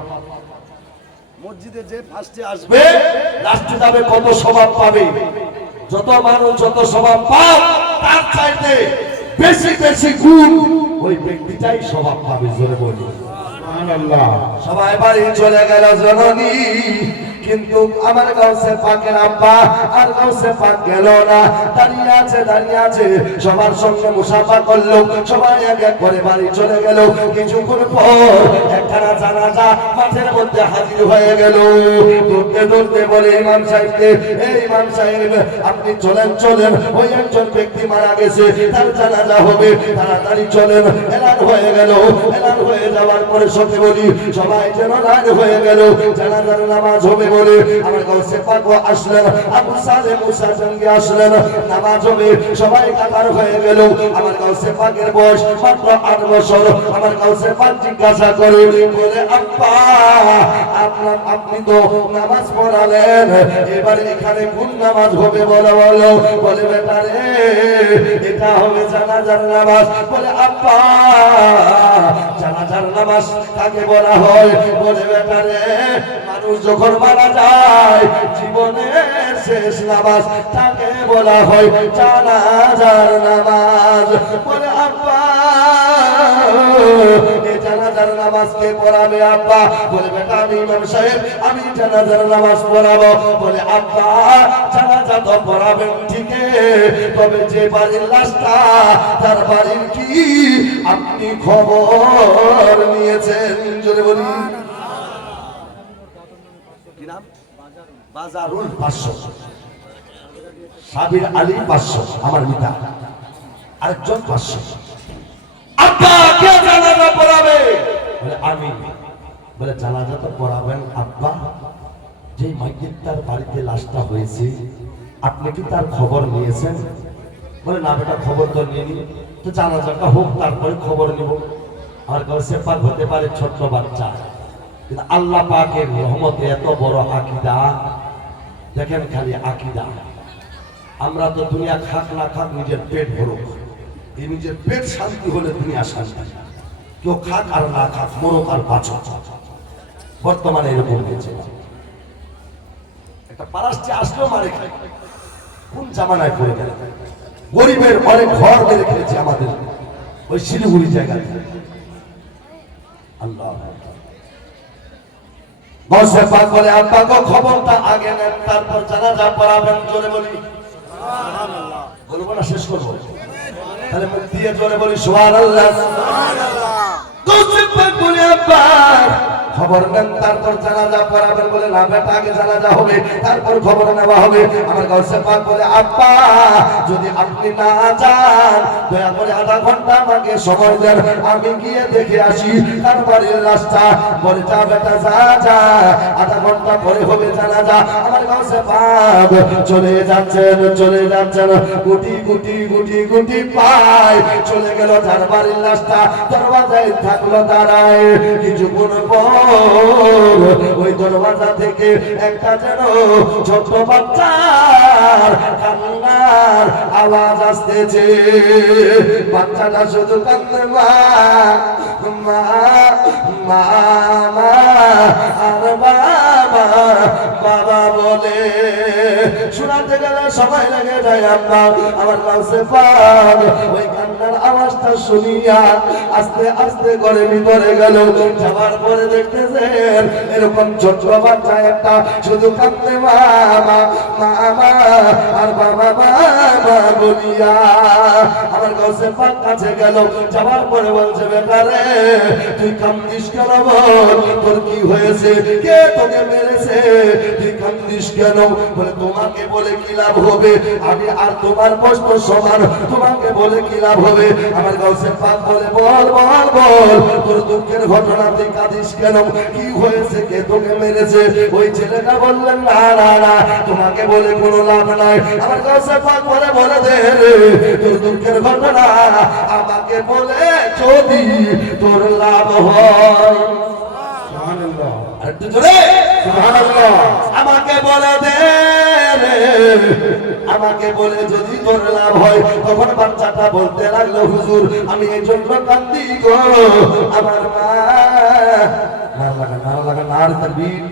মসজিদে যে ফার্স্টে আসবে লাস্টে যাবে কত স্বভাব পাবে? যত মানুষ যত স্বভাব পাক তার চাইতে বেশি বেশি গুণ ওই ব্যক্তিটাই স্বভাব পাবে। জোরে বলি সুবহানাল্লাহ। সবাই বাড়ি চলে গেল জননী, কিন্তু আমার গাউসে পাকের আব্বা আর গাউসে পাক গেল না, দাঁড়িয়ে আছে সবার সঙ্গে মুসাফা করলো, সবাই এক এক করে বাড়ি চলে গেল। কিছুক্ষণ পর একখানা জানাজা মাঠের মধ্যে হাজির হয়ে গেল। দৌড়তে দৌড়তে বলে ইমাম সাহেবকে, এই ইমাম সাহেব আপনি চলেন, ওই একজন ব্যক্তি মারা গেছে, তার জানাজা হবে, তাড়াতাড়ি চলেন। এলান হয়ে গেল, এলান হয়ে যাওয়ার পরে সত্যি বলি সবাই যেন লাইন হয়ে গেল, জানাজার নামাজ হবে বলে আমার গাউসে পাক আসলেন, আবু সালে মুসা জঙ্গি আসলেন, নামাজ হবে, সবাই কাতার হয়ে গেল। আমার গাউসে পাকের বয়স মাত্র 8 বছর। আমার গাউসে পাক জিজ্ঞাসা করে বলে, আব্বা আপনি তো নামাজ পড়ালেন, এবার এখানে কোন নামাজ হবে বলো? বলে বেটা রে, এটা হবে জানাজার নামাজ। বলে আব্বা জানাজার নামাজ কাকে বলা হয়? বলে বেটা রে, মানুষ যখন মারা যায় জীবনের শেষ নামাজ তাকে বলা হয় জানাজার নামাজ। বলে আব্বা এই জানাজার নামাজ কে পড়াবে আব্বা? বলে বেটা আমি ইমাম সাহেব, আমি জানাজার নামাজ পড়াবো। বলে আব্বা জানাজা তো পড়াবেন ঠিকই, তবে যে বাড়ির লাশটা তার বাড়ির কি আপনি খবর নিয়েছেন? জোরে বলি কি নাম? বাজারুল 500, সাবির আলী 500, আমার মিতা আরেকজন 500। আব্বা কে জানাজা পড়াবে? বলে আমি। বলে জানাজা তো পড়াবেন আব্বা, যে মাইয়িতটার বাড়িতে লাশটা হয়েছে আপনি কি তার খবর নিয়েছেন? বলে না বেটা, খবর তো নিইনি, তো জানাজাটা হোক তারপরে খবর নিব। আমার গাউসে পাক হতে পারে ছোট্ট বাচ্চা, কিন্তু আল্লাহ পাকের রহমতে এত বড় আকীদা। দেখেন খালি আকীদা। আমরা তো দুনিয়া খাক না খাক নিজের পেট ভরুক, এই নিজের পেট শান্তি হলে দুনিয়া শান্তি। কেউ খাক আর না খাক, মরুক আর বাঁচুক, বর্তমানে এরকম হয়েছে। একটা পারাস্টে আসলেও মারে খায়। কোন জামানায় পড়ে গেল? গরিবের অনেক ঘর মেরে খেয়েছে আমাদের ওই শিলিগুড়ি জায়গায়। আল্লাহ গাউসে পাক বলে আব্বা গো খবরটা আগে নেন, তারপর জানাজা পড়াবেন। জোরে বলি সুবহানাল্লাহ। বলবো না শেষ করবো? তাহলে মুখ দিয়ে জোরে বলি সুবহানাল্লাহ। কৌশিক পাক বলে আব্বা খবর নেন, তারপর জানাজা পড়াবেন। বলে না বেটা, আগে জানাজা হবে, তারপর খবর নেওয়া হবে। আমার কাছে পাক বলে আব্বা যদি আপনি না যান দয়া করে আধা ঘন্টা আমাকে সময় দেন, আমি গিয়ে দেখে আসি তার বাড়ির রাস্তা। বলে যা বেটা যা যা, আধা ঘন্টা পরে হবে জানাজা। আমার কাছে পাক চলে যাচ্ছেন গুটি গুটি গুটি গুটি পায় চলে গেল যার বাড়ির রাস্তা। দরওয়াজায় থাকলো দাঁড়ায়। কিছুক্ষণ পর ওই দরওয়াজা থেকে একটা যেন ছোট বাচ্চার কান্নার আওয়াজ আসতেছে। বাচ্চাটা শুধু কান্দে মা মা মা মা আর বাবা বাবা বলে। শোনাতে গেলে সময় লেগে যায় আম্মা। আমার কাছে পাক ওই কান্নার আওয়াজটা শুনিয়া আস্তে আস্তে ঘরে ভিতরে গেল। যাওয়ার পরে দেখতেছেন এরকম ছোট বাচ্চা একটা শুধু কাঁদতে মামা মামা আর বাবা বাবা বলিয়া। আমার কাছে পাক কাছে গেল। যাওয়ার পরে বলছে বেটারে তুই কান্দিস কেন? বল তোর কি হয়েছে, কে তোকে মেরেছে, তুই কান্দিস কেন? বলে তোমাকে বলে কি লাভ হবে, আমি আর তোমার কষ্ট সমান, তোমাকে বলে কি লাভ হবে? আমার কাছে পাক বলে বল বল বল তোর দুঃখের ঘটনা, তুই কাঁদিস কেন, কি হয়েছে, কে তোকে মেরেছে? ওই ছেলেটা বললেন না না না তোমাকে বলে কোনো লাভ নাই। আমার কাছে পাক বলে বলে দে তোর দুঃখের ঘটনা, আমাকে বলে যদি তোর লাভ হয়। সুবহানাল্লাহ, একটু জোরে সুবহানাল্লাহ। আমাকে বলে দে, আমাকে বলে যদি তোর লাভ হয়। তখন বাচ্চাটা বলতে লাগলো হুজুর আমি এই জন্য কান্দি গো, আমার মা নার লাগা নার তাকবীর